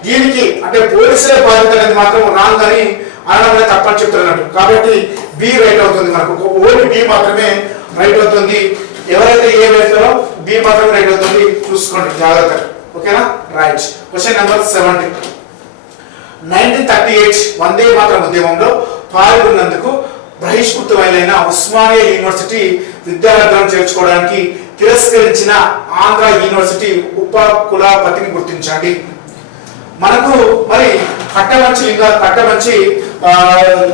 దీనికి అంటే పోలీసులే బాధ్యత అనేది మాత్రం రాంగ్ అని అనడం తప్పని చెప్తున్నట్టు. కాబట్టి బి రైట్ అవుతుంది. మనకు ఓన్లీ బి మాత్రమే రైట్ అవుతుంది. ఎవరైతే ఏ వేస్తారో బి మాత్రమే రైట్ అవుతుంది. చూసుకోండి జాగ్రత్త. ఓకేనా? Right. Question number 70. 1938 Vande Mataram ఉద్యమంలో పాల్గొన్నందుకు బహిష్కృతమైన ఉస్మానియా యూనివర్సిటీ విద్యార్థులను చేర్చుకోవడానికి తిరస్కరించిన ఆంధ్ర యూనివర్సిటీ ఉప కులపతిని గుర్తించండి. మనకు మరి కట్టమంచి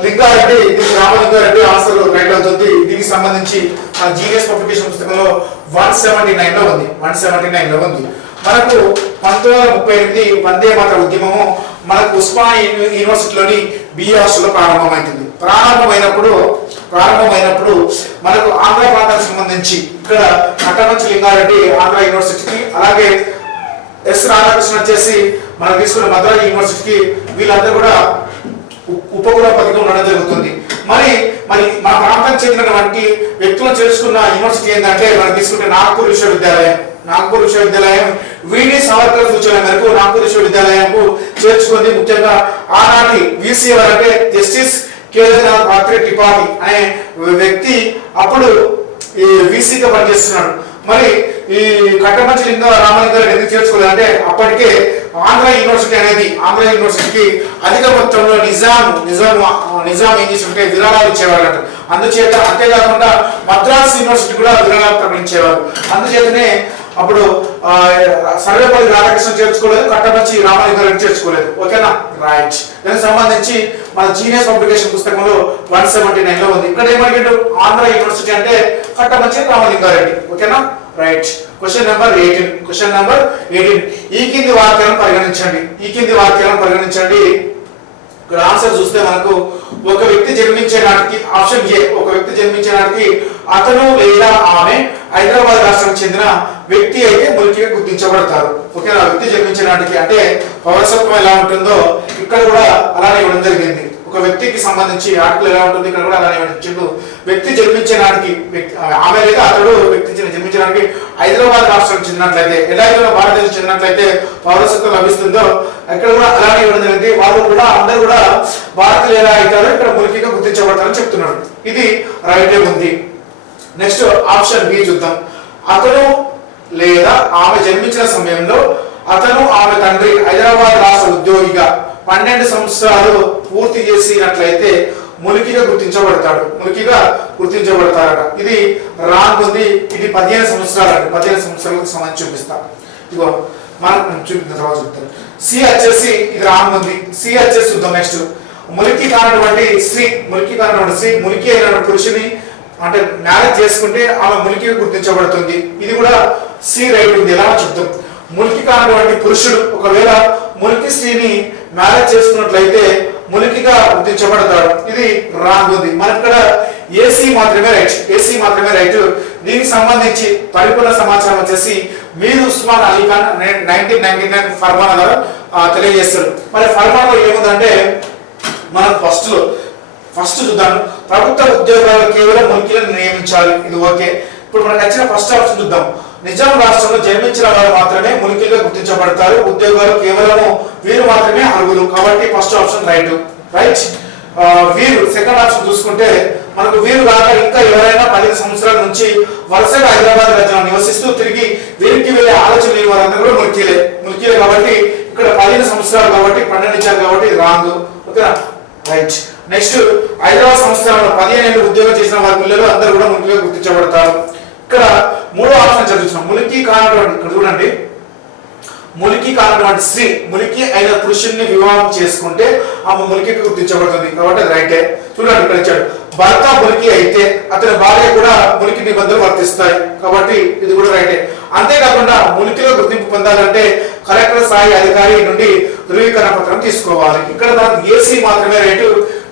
లింగారెడ్డి, రామలింగారెడ్డి ఆన్సర్ రైట్ అవుతుంది. దీనికి సంబంధించి జీనియస్ పబ్లికేషన్ పుస్తకంలో 179లో ఉంది. మనకు 1938 వందే మాతరం ఉద్యమము మనకు ఉస్మానియా యూనివర్సిటీలోని బిఆర్స్లో ప్రారంభమైనప్పుడు మనకు ఆంధ్ర ప్రాంతానికి సంబంధించి ఇక్కడ కట్టమంచి లింగారెడ్డి ఆంధ్ర యూనివర్సిటీకి, అలాగే ఎస్ రాధాకృష్ణ వచ్చేసి మనం తీసుకున్న మద్రాస్ యూనివర్సిటీకి, వీళ్ళందరూ కూడా ఉపకులపతిగా ఉండడం జరుగుతుంది. మరి మరి మన ప్రాంతానికి చెందినటువంటి వ్యక్తులను చేర్చుకున్న యూనివర్సిటీ ఏంటంటే మనం తీసుకుంటే నాగపూర్ విశ్వవిద్యాలయం. నాగపూర్ విశ్వవిద్యాలయం వీడి సావర్కర్ సూచన మేరకు నాగపూర్ విశ్వవిద్యాలయంకు చేర్చుకుంది. ముఖ్యంగా ఆనాటి వీసీ ఎవరంటే జస్టిస్ కేదార్నాథ్ పాత్రే త్రిపాఠి అనే వ్యక్తి అప్పుడు ఈ వీసీగా పనిచేస్తున్నాడు. మరి ఈ కట్టమంచి లింగ రామలింగారెడ్డి ఎందుకు చేర్చుకోలేదు అంటే అప్పటికే ఆంధ్ర యూనివర్సిటీకి అధిక మొత్తంలో నిజాం ఏం చేస్తుంటే విరాళాలు ఇచ్చేవాళ్ళట. అందుచేత అంతేకాకుండా మద్రాస్ యూనివర్సిటీ కూడా విరాళాలు ప్రకటించేవారు. అందుచేతనే అప్పుడు సర్వేపల్లి రాధాకృష్ణ చేర్చుకోలేదు, కట్టమంచి రామలింగారెడ్డి చేర్చుకోలేదు. ఓకేనా, రైట్. దానికి సంబంధించి మన జీనియస్ పబ్లికేషన్ పుస్తకంలో 179 లో ఉంది. ఇక్కడ ఏమడిగాడు, ఆంధ్ర యూనివర్సిటీ అంటే కట్టమంచి రామలింగారెడ్డి. ఓకేనా, రైట్. Question number 18. ఈ కింది వాక్యాలను పరిగణించండి. ఇక్కడ ఆన్సర్ చూస్తే మనకు ఒక వ్యక్తి జన్మించే నాటికి, ఆప్షన్ ఏ, ఒక వ్యక్తి జన్మించే నాటికి అతను లేదా ఆమె హైదరాబాద్ రాష్ట్రానికి చెందిన వ్యక్తి అయితే ములికిగా గుర్తించబడతారు. ఓకేనా, వ్యక్తి జన్మించే నాటికి అంటే పౌరసత్వం ఎలా ఉంటుందో ఇక్కడ కూడా అలానే ఇవ్వడం జరిగింది. ఒక వ్యక్తికి సంబంధించి ఆర్టికల్ ఎలా ఉంటుంది ఇక్కడ కూడా అలానే ఇచ్చిండు. వ్యక్తి జన్మించే నాటికి ఆమె లేదా అతడు వ్యక్తి జన్మించే నాటికి హైదరాబాద్ రాష్ట్రానికి చెందినట్లయితే, ఎలా అయితే భారతదేశం చెందినట్లయితే పౌరసత్వం లభిస్తుందో ఇక్కడ కూడా అలానే ఇవ్వడం జరిగింది. వాళ్ళు కూడా అందరూ కూడా భారతీయులు ఎలా అవుతారో ఇక్కడ ములికిగా గుర్తించబడతారని చెప్తున్నాడు. ఇది రైటే ఉంది. నెక్స్ట్ ఆప్షన్ బి చూద్దాం. అతను లేదా ఆమె జన్మించిన సమయంలో అతను ఆమె తండ్రి హైదరాబాద్ రాష్ట్ర ఉద్యోగిగా 12 సంవత్సరాలు పూర్తి చేసినట్లయితే ములికిగా గుర్తించబడతారట. ఇది రాంగ్ ఉంది. ఇది 15 సంవత్సరాలు అండి. 15 సంవత్సరాలకు సంబంధించి చూపిస్తాం. ఇగో మనం చూపిన తర్వాత చెప్తాను. సి వచ్చేసి ఇది రాంగ్ ఉంది. సి వచ్చేసి చూద్దాం. నెక్స్ట్ ములికి కానటువంటి స్త్రీ ములికి అయిన పురుషుని అంటే మ్యారేజ్ చేసుకుంటే ఆమె ములికిగా గుర్తించబడుతుంది. ఇది కూడా సి రైట్ ఉంది. ఎలా చెప్తాం, ములికి కానటువంటి పురుషుడు ఒకవేళ ములికి స్త్రీని మ్యారేజ్ చేసుకున్నట్లయితే ములికిగా గుర్తించబడతాడు. ఇది రాంగ్ ఉంది. మన ఇక్కడ ఏసీ మాత్రమే రైట్. దీనికి సంబంధించి పరిపూర్ణ సమాచారం వచ్చేసి మీర్ ఉస్మాన్ అలీ ఖాన్ 1999 ఫర్మానా ద్వారా తెలియజేస్తాడు. మరి ఫర్మానాలో ఏముందంటే మనం ఫస్ట్ చూద్దాం. ప్రభుత్వ ఉద్యోగాలు కేవలం ములికిలను నియమించాలి. ఇది ఓకే. ఇప్పుడు మనకు వచ్చిన ఫస్ట్ ఆప్షన్ చూద్దాం. నిజాం రాష్ట్రంలో జన్మించిన వారు మాత్రమే ములికిలుగా గుర్తించబడతారు. ఉద్యోగాలు కేవలం వీరు మాత్రమే అర్హులు. కాబట్టి ఫస్ట్ ఆప్షన్ రైట్. వీరు సెకండ్ ఆప్షన్ చూసుకుంటే మనకు వీరు కాక ఇంకా ఎవరైనా 15 సంవత్సరాల నుంచి వరుసగా హైదరాబాద్ రాజ్యంలో నివసిస్తూ తిరిగి వీరికి వెళ్ళే ఆలోచన లేని వారందరూ కూడా ములికిలే కాబట్టి ఇక్కడ 15 సంవత్సరాలు కాబట్టి 12 ఇచ్చారు కాబట్టి రాంగ్. ఓకేనా, రైట్. నెక్స్ట్ హైదరాబాద్ సంస్థలో 15 ఏళ్ళు ఉద్యోగం చేసిన వారి పిల్లలు అందరూ కూడా ములికిగా గుర్తించబడతారు. ఇక్కడ మూడో ఆప్షన్ చదువుతున్నాం. ములికి కానటువంటి, ఇక్కడ చూడండి, ములికి కానటువంటి స్త్రీ ములికి అయిన పురుషుల్ని వివాహం చేసుకుంటే ఆమె ములికిగా గుర్తించబడుతుంది కాబట్టి అది రైటే. చూడండి, ఇక్కడ ఇచ్చాడు. భర్త ములికి అయితే అతని భార్య కూడా ములికి నిబంధనలు వర్తిస్తాయి కాబట్టి ఇది కూడా రైటే. అంతేకాకుండా ములికిలో గుర్తింపు పొందాలంటే కలెక్టర్ స్థాయి అధికారి నుండి ధృవీకరణ పత్రం తీసుకోవాలి. ఇక్కడ మనకు ఏసీ మాత్రమే రైట్.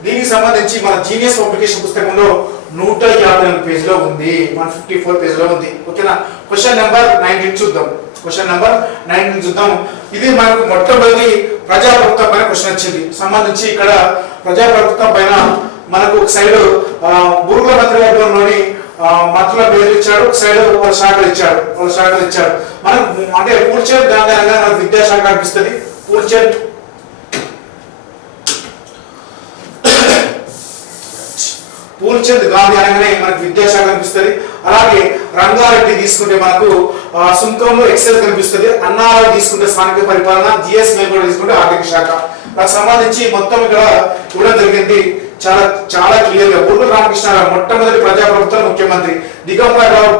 దీనికి సంబంధించి మన జీనియస్ పబ్లికేషన్ పుస్తకంలో 154 పేజీలో ఉంది, 154 పేజీలో ఉంది. ఓకేనా. క్వశ్చన్ నెంబర్ 19 చూద్దాం. ఇది మనకు మొట్టమొదటి ప్రజాప్రభుత్వం పైన క్వశ్చన్ వచ్చింది. సంబంధించి ఇక్కడ ప్రజాప్రభుత్వం పైన మనకు ఒక సైడ్ గురుకుల మంత్రివర్గంలోని మంత్రుల పేర్లు ఇచ్చాడు, ఒక సైడ్ వాళ్ళ శాఖలు ఇచ్చాడు. మనకు అంటే పూర్చేట్ దాని మనకు విద్యాశాఖ అనిపిస్తుంది. పూర్చంద్ గాంధీ అనగానే మనకు విద్యాశాఖ కనిపిస్తుంది. అలాగే రంగారెడ్డి తీసుకుంటే మనకు సుంకంలో ఎక్సైజ్ కనిపిస్తుంది. అన్నారావు తీసుకుంటే స్థానిక పరిపాలన, జిఎస్ మేల్కోట తీసుకుంటే ఆర్థిక శాఖ. నాకు సంబంధించి మొత్తం ఇక్కడ ఇవ్వడం జరిగింది చాలా క్లియర్ గా. ఊర్ల రామకృష్ణారావు మొట్టమొదటి ప్రజాప్రభుత్వ ముఖ్యమంత్రి, దిగంబర్ రావు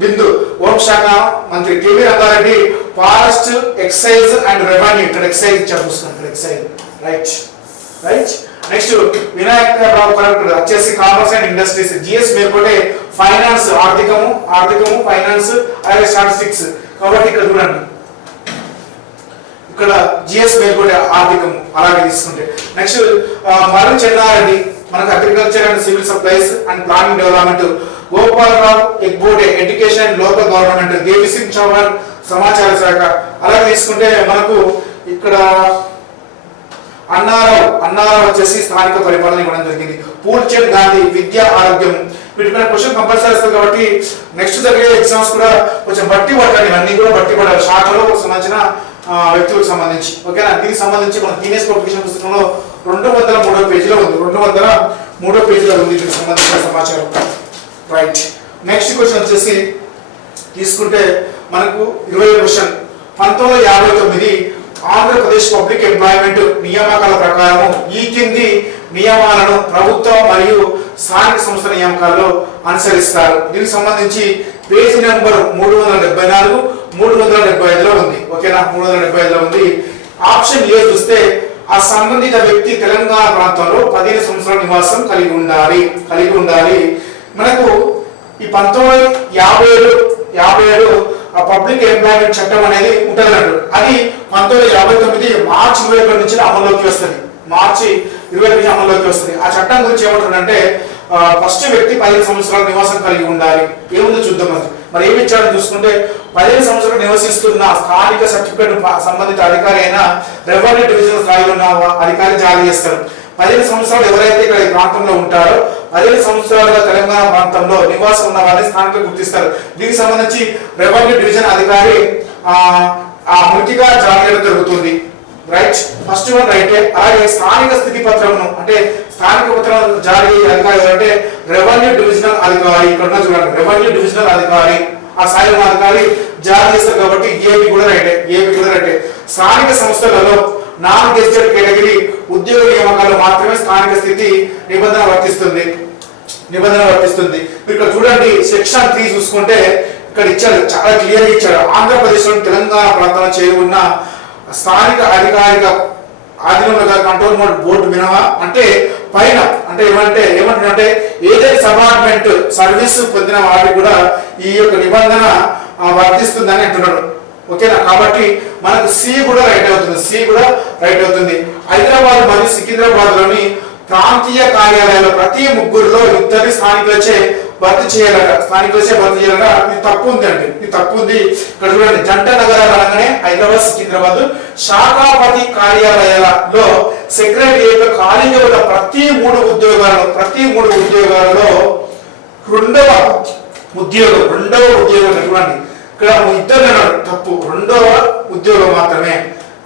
బిందు హోంశాఖ మంత్రి, KV Rangareddy forest, excise and revenue. ఇక్కడ ఎక్సైజ్ ఇచ్చారు, చూసుకుంటారు excise. Right. Next Vinayaka Rao collector వచ్చేసి commerce and industries, GS Melkote finance, ఆర్థికము ఫైనాన్స్ అలాగే స్టాటిస్టిక్స్. కాబట్టి ఇక్కడ చూడండి, ఇక్కడ జిఎస్ మేల్కోటే ఆర్థికము అలాగే తీసుకుంటే. నెక్స్ట్ మరణ్ చెన్నారెడ్డి మనకు agriculture and civil supplies and planning development, Gopalarao Egbote education and local government, Devi Singh Chauhan సమాచార శాఖ. అలాగే తీసుకుంటే మనకు ఇక్కడ అన్నారావు వచ్చేసి స్థానిక పరిపాలన ఇవ్వడం జరిగింది. పూల్చంద్ గాంధీ విద్య ఆరోగ్యం. వీటిపైన క్వశ్చన్ కంపల్సరీ వస్తుంది కాబట్టి నెక్స్ట్ జరిగే ఎగ్జామ్స్ కూడా కొంచెం బట్టి పట్టాలి, అన్ని కూడా బట్టి పడాలి శాఖలో సంబంధించిన వ్యక్తులకు సంబంధించి. ఓకేనా, దీనికి సంబంధించి మన టీనేజ్ పబ్లికేషన్ పుస్తకంలో 203వ పేజీలో ఉంది. 203వ పేజీలో ఉంది దీనికి సంబంధించిన సమాచారం. రైట్, నెక్స్ట్ క్వశ్చన్ వచ్చేసి తీసుకుంటే మనకు 20వ క్వశ్చన్. 1959 ఆంధ్రప్రదేశ్ పబ్లిక్ ఎంప్లాయ్మెంట్ నియామకాల ప్రకారం ఈ కింది నియమాలను ప్రభుత్వం మరియు స్థానిక సంస్థల నియామకాల్లో అనుసరిస్తారు. దీనికి సంబంధించి పేజీ నెంబర్ 374, 375లో ఉంది. ఓకేనా, 375లో ఉంది. ఆప్షన్ ఏ చూస్తే ఆ సంబంధిత వ్యక్తి తెలంగాణ ప్రాంతంలో 15 సంవత్సరాల నివాసం కలిగి ఉండాలి. మనకు ఈ 1957 ఆ పబ్లిక్ ఎంప్లాయ్మెంట్ చట్టం అనేది ఉంటుంది అన్నట్టు. అది 1959 మార్చి 21 నుంచి అమల్లోకి వస్తుంది. మార్చి 21 నుంచి అమల్లోకి వస్తుంది. ఆ చట్టం గురించి ఏమంటుందంటే ఫస్ట్ వ్యక్తి 15 సంవత్సరాల నివాసం కలిగి ఉండాలి. ఏముందో చూద్దాం. మరి ఏమి ఇచ్చాడని చూసుకుంటే 15 సంవత్సరాలు నివసిస్తున్న స్థానిక సర్టిఫికేట్ సంబంధిత అధికారి అయినా రెవెన్యూ డివిజనల్ స్థాయిలో ఉన్న అధికారి జారీ చేస్తారు. 15 సంవత్సరాలు ఎవరైతే ఇక్కడ ఈ ప్రాంతంలో ఉంటారో 15 సంవత్సరాలుగా తెలంగాణ ప్రాంతంలో నివాసం ఉన్న వారిని స్థానికులు గుర్తిస్తారు. దీనికి సంబంధించి రెవెన్యూ డివిజన్ అధికారి ఆ మృతిగా జారీ చేయడం జరుగుతుంది. రైట్, ఫస్ట్ వన్ రైటే. అలాగే స్థానిక స్థితి పత్రమును అంటే స్థానిక పత్రం జారీ అధికారి ఎవరంటే రెవెన్యూ డివిజనల్ అధికారి. ఇక్కడ చూడండి, రెవెన్యూ డివిజనల్ అధికారి ఆ స్థాయి ఉన్న అధికారి జారీ చేస్తారు కాబట్టి ఏపీ కూడా రైటే. స్థానిక సంస్థలలో నాన్ గెజిటెడ్ కేటగిరీ ఉద్యోగ నియామకాలు మాత్రమే స్థానిక స్థితి నిబంధన వర్తిస్తుంది. మీరు ఇక్కడ చూడండి, సెక్షన్ 3 చూసుకుంటే ఇక్కడ ఇచ్చాడు, చాలా క్లియర్ ఇచ్చాడు. ఆంధ్రప్రదేశ్ లోని తెలంగాణ ప్రాంతంలో చేరి ఉన్న స్థానిక అధికారిక ఆధీనంలో కంట్రోల్ బోర్డు మినహా అంటే పైన అంటే ఏమంటే ఏదైతే సబార్డినేట్ సర్వీస్ పొందిన వారికి కూడా ఈ యొక్క నిబంధన వర్తిస్తుందని అంటున్నాడు. ఓకేనా, కాబట్టి మనకు సి కూడా రైట్ అవుతుంది. హైదరాబాద్ మరియు సికింద్రాబాద్ లోని ప్రాంతీయ కార్యాలయాల్లో ప్రతి ముగ్గురులో ఇద్దరి స్థానికులచే భర్తీ చేయాలట. ఇది తప్పు ఉంది. ఇక్కడ చూడండి, జంట నగరాలు అనగానే హైదరాబాద్ సికింద్రాబాద్ శాఖాపతి కార్యాలయాలలో సెక్రటరియట్ ఖాళీగా ఉన్న ప్రతి మూడు ఉద్యోగాలలో రెండవ ఉద్యోగం చూడండి, ఇక్కడ ఇద్దరు తప్పు, రెండవ ఉద్యోగం మాత్రమే.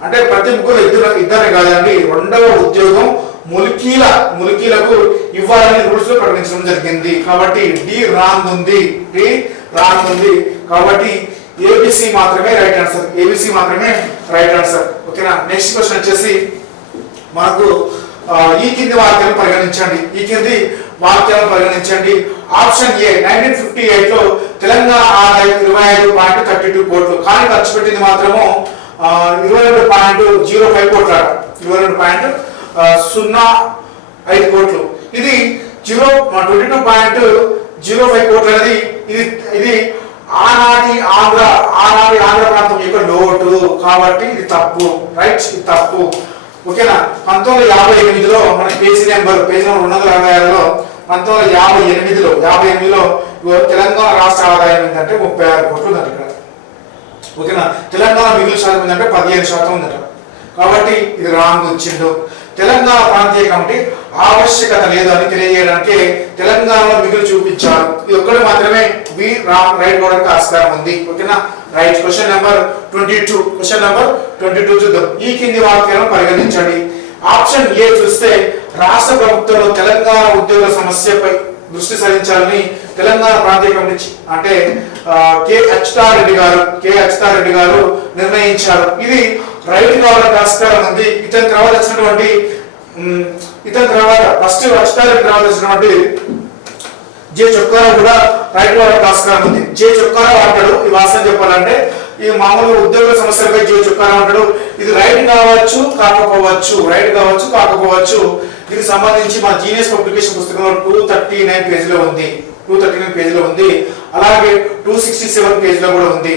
అంటే ప్రతి ముగ్గురు ఇద్దరే కాదండి, రెండవ ఉద్యోగం ములికీలకు ఇవ్వాలని రూల్స్ లో ప్రకటించడం జరిగింది. కాబట్టి డి రాంగ్ ఉంది. కాబట్టి ఏబిసి మాత్రమే రైట్ ఆన్సర్. ఓకేనా, నెక్స్ట్ క్వశ్చన్ వచ్చేసి మనకు ఈ కింది వాక్యాలను పరిగణించండి. ఆప్షన్ ఏ 1958 లో తెలంగాణ ఆదాయం 25.32 కోట్లు, కానీ ఖర్చు పెట్టింది మాత్రము 22.05 కోట్ల 22.05 కోట్లు. ఇది 22.05 కోట్లు అనేది ఇది ఆనాటి ఆంధ్ర ప్రాంతం యొక్క లోటు, కాబట్టి ఇది తప్పు. రైట్, ఇది తప్పు. ఓకేనా, 1958లో మన పేజీ నెంబర్ 266లో 1958లో తెలంగాణ రాష్ట్ర ఆదాయం ఏంటంటే 36 కోట్లు ఉందట ఇక్కడ. ఓకేనా, తెలంగాణ మిగులు శాతం ఏంటంటే 15% ఉందట. కాబట్టి ఇది రాంగ్ వచ్చిండు. తెలంగాణ ప్రాంతీయ కమిటీ ఆవశ్యకత లేదు అని తెలియజేయడానికి తెలంగాణలో మిగులు చూపించారు. ఇది ఒక్కటి మాత్రమే రైట్ అవడానికి ఆస్కారం ఉంది. ఓకేనా, రైట్. క్వశ్చన్ నెంబర్ 22 చూద్దాం. ఈ కింది వాక్యాలను పరిగణించండి. ఆప్షన్ ఏ చూస్తే రాష్ట్ర ప్రభుత్వంలో తెలంగాణ ఉద్యోగుల సమస్యపై దృష్టి సారించాలని తెలంగాణ ప్రాంతీయ కమిటీ అంటే కె అచ్యుతారెడ్డి గారు నిర్ణయించారు. ఇది రైట్ కావాలని ఆస్కారం ఉంది. ఇతని తర్వాత ఫస్ట్ అచ్యుతారెడ్డి తర్వాత వచ్చినటువంటి జే చొక్కారావు కూడా రైట్ కావాలని ఆస్కారం ఉంది. జే చొక్కారావు అంటాడు, ఈ వాస్తవం చెప్పాలంటే ఈ మామూలు ఉద్యోగుల సమస్యలపై జే చొక్కారావు అంటాడు. ఇది రైట్ కావచ్చు కాకపోవచ్చు. దీనికి సంబంధించి మన జీనియస్ పబ్లికేషన్ పుస్తకంలో 239 పేజీలో ఉంది. అలాగే 267 పేజీలో కూడా ఉంది.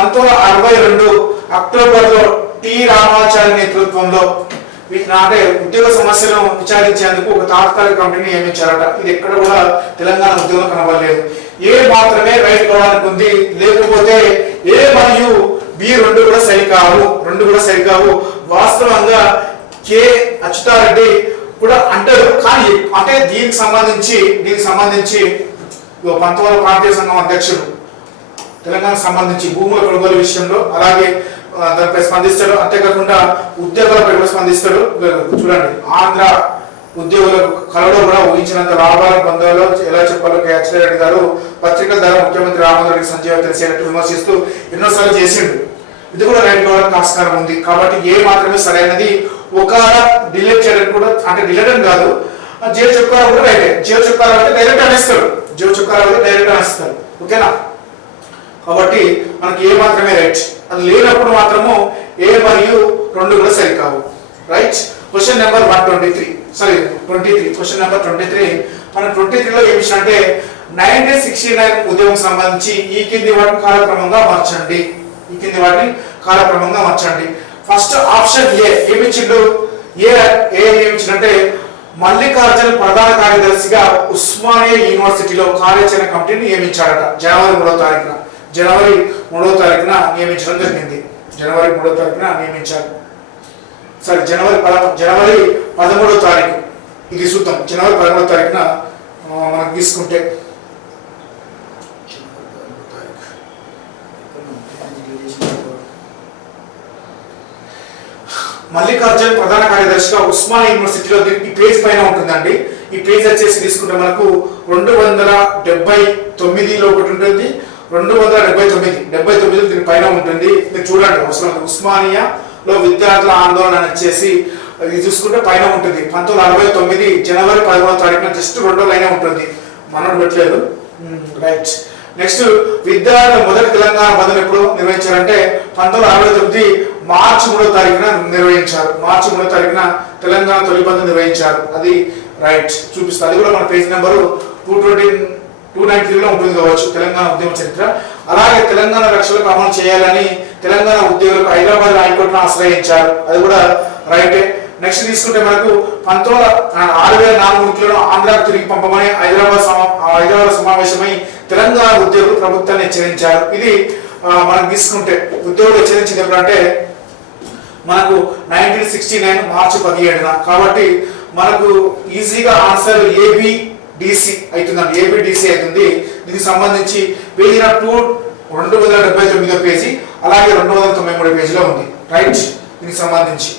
1962 అక్టోబర్లో టి రామాచారి నేతృత్వంలో అంటే ఉద్యోగ సమస్యలను విచారించేందుకు ఒక తాత్కాలిక కమిటీని నియమించారట. ఇది ఎక్కడ కూడా తెలంగాణ ఉద్యోగం కనబడలేదు. ఏ మాత్రమే రైట్ కావడానికి ఉంది, లేకపోతే ఏ మరియు బి రెండు కూడా సరికావు. వాస్తవంగా కె అచ్యుతారెడ్డి కూడా అంటారు. కానీ అంటే దీనికి సంబంధించి 19వ ప్రాంతీయ సంఘం అధ్యక్షుడు తెలంగాణకు సంబంధించి భూముల కొనుగోలు విషయంలో అలాగే దానిపై స్పందిస్తాడు. అంతేకాకుండా ఉద్యోగాలపై కూడా స్పందిస్తాడు. చూడండి, ఆంధ్ర ఉద్యోగుల కళలో కూడా ఊహించినంత లాభాలు పొందాలో ఎలా చెప్పాలో కె అచ్యుతారెడ్డి గారు పత్రికల ద్వారా ముఖ్యమంత్రి రామోదరెడ్డి సంజయ్ తెలిసేటట్టు విమర్శిస్తూ ఎన్నోసార్లు చేసిండు. ఇది కూడా రైట్ కావడానికి ఆస్కారం ఉంది. కాబట్టి ఏ మాత్రమే సరైనది. ఒకవేళ డిలీట్ చేయడానికి కూడా, అంటే డిలీట్ అని కాదు, జీవ చుక్కారా కూడా రైటే. జీవ చుక్కారా అయితే డైరెక్ట్ అనేస్తాడు, ఓకేనా. కాబట్టి మనకి ఏ మాత్రమే రైట్. అది లేనప్పుడు మాత్రము ఏ మరియు 2 కూడా సరికావు. Right. Question number 23. Question number 23. మన 23లో ఏ విషయం అంటే 1969 ఉద్యమం సంబంధించి ఈ కింది వాటిని కాలక్రమంగా మార్చండి. ఫస్ట్ ఆప్షన్ ఏ ఏమిచ్చిండు? ఏమిచ్చిందంటే మల్లికార్జున ప్రధాన కార్యదర్శిగా ఉస్మానియా యూనివర్సిటీలో కార్యాచరణ కమిటీని నియమించాడట. జనవరి 3వ తారీఖున నియమించడం జరిగింది. నియమించారు. సరే, జనవరి 13వ తారీఖు ఇది చూద్దాం. జనవరి 13వ తారీఖున మనం తీసుకుంటే మల్లికార్జున్ ప్రధాన కార్యదర్శిగా ఉస్మానియా యూనివర్సిటీలో ఈ పేజ్ పైన ఉంటుందండి. ఈ పేజ్ వచ్చేసి తీసుకుంటే మనకు 279లో ఒకటి ఉంటుంది, 279 దీని పైన ఉంటుంది. మీరు చూడండి, అవసరం ఉస్మానియాలో విద్యార్థుల ఆందోళన వచ్చేసి ఇది చూసుకుంటే పైన ఉంటుంది. 1969 జనవరి 13వ తారీఖున జస్ట్ 2 లైనే ఉంటుంది, మనోడు పెట్టలేదు. రైట్. నెక్స్ట్, విద్యార్థుల మొదటి తెలంగాణ బంధుని ఎప్పుడు నిర్వహించారంటే 1969 మార్చి 3వ తారీఖున నిర్వహించారు. మార్చి 3వ తారీఖున తెలంగాణ తొలి బంధు నిర్వహించారు. అది రైట్ చూపిస్తుంది. అది కూడా మన పేజ్ నెంబరు 293లో ఉంటుంది కావచ్చు, తెలంగాణ ఉద్యమ చరిత్ర. అలాగే తెలంగాణ రక్షణకు అమలు చేయాలని తెలంగాణ ఉద్యోగులకు హైదరాబాద్ హైకోర్టును ఆశ్రయించారు. అది కూడా రైటే. నెక్స్ట్ తీసుకుంటే మనకు 6,400 ఆంధ్రాకు తిరిగి పంపమని హైదరాబాద్ సమావేశమై తెలంగాణ ఉద్యోగులు ప్రభుత్వాన్ని హెచ్చరించారు. ఇది మనం తీసుకుంటే ఉద్యోగులు హెచ్చరించింది ఎప్పుడంటే మనకు 1969 మార్చి 17న. కాబట్టి మనకు ఈజీగా ఆన్సర్ ఏబిడిసి అవుతుంది. దీనికి సంబంధించి పేజీ 279 పేజీ అలాగే 293 పేజీలో ఉంది. రైట్. దీనికి సంబంధించి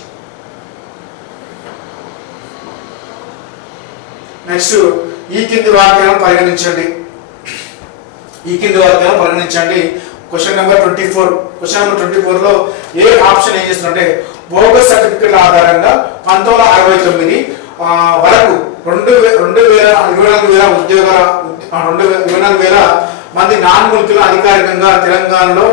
నెక్స్ట్, ఈ కింది వాక్యాలను పరిగణించండి. క్వశ్చన్ నెంబర్ 24లో ఏ ఆప్షన్ ఏం చేస్తుందంటే బోగస్ సర్టిఫికెట్ల ఆధారంగా 1969 వరకు 24,000 మంది నాన్-ముల్కీలు అధికారికంగా తెలంగాణలో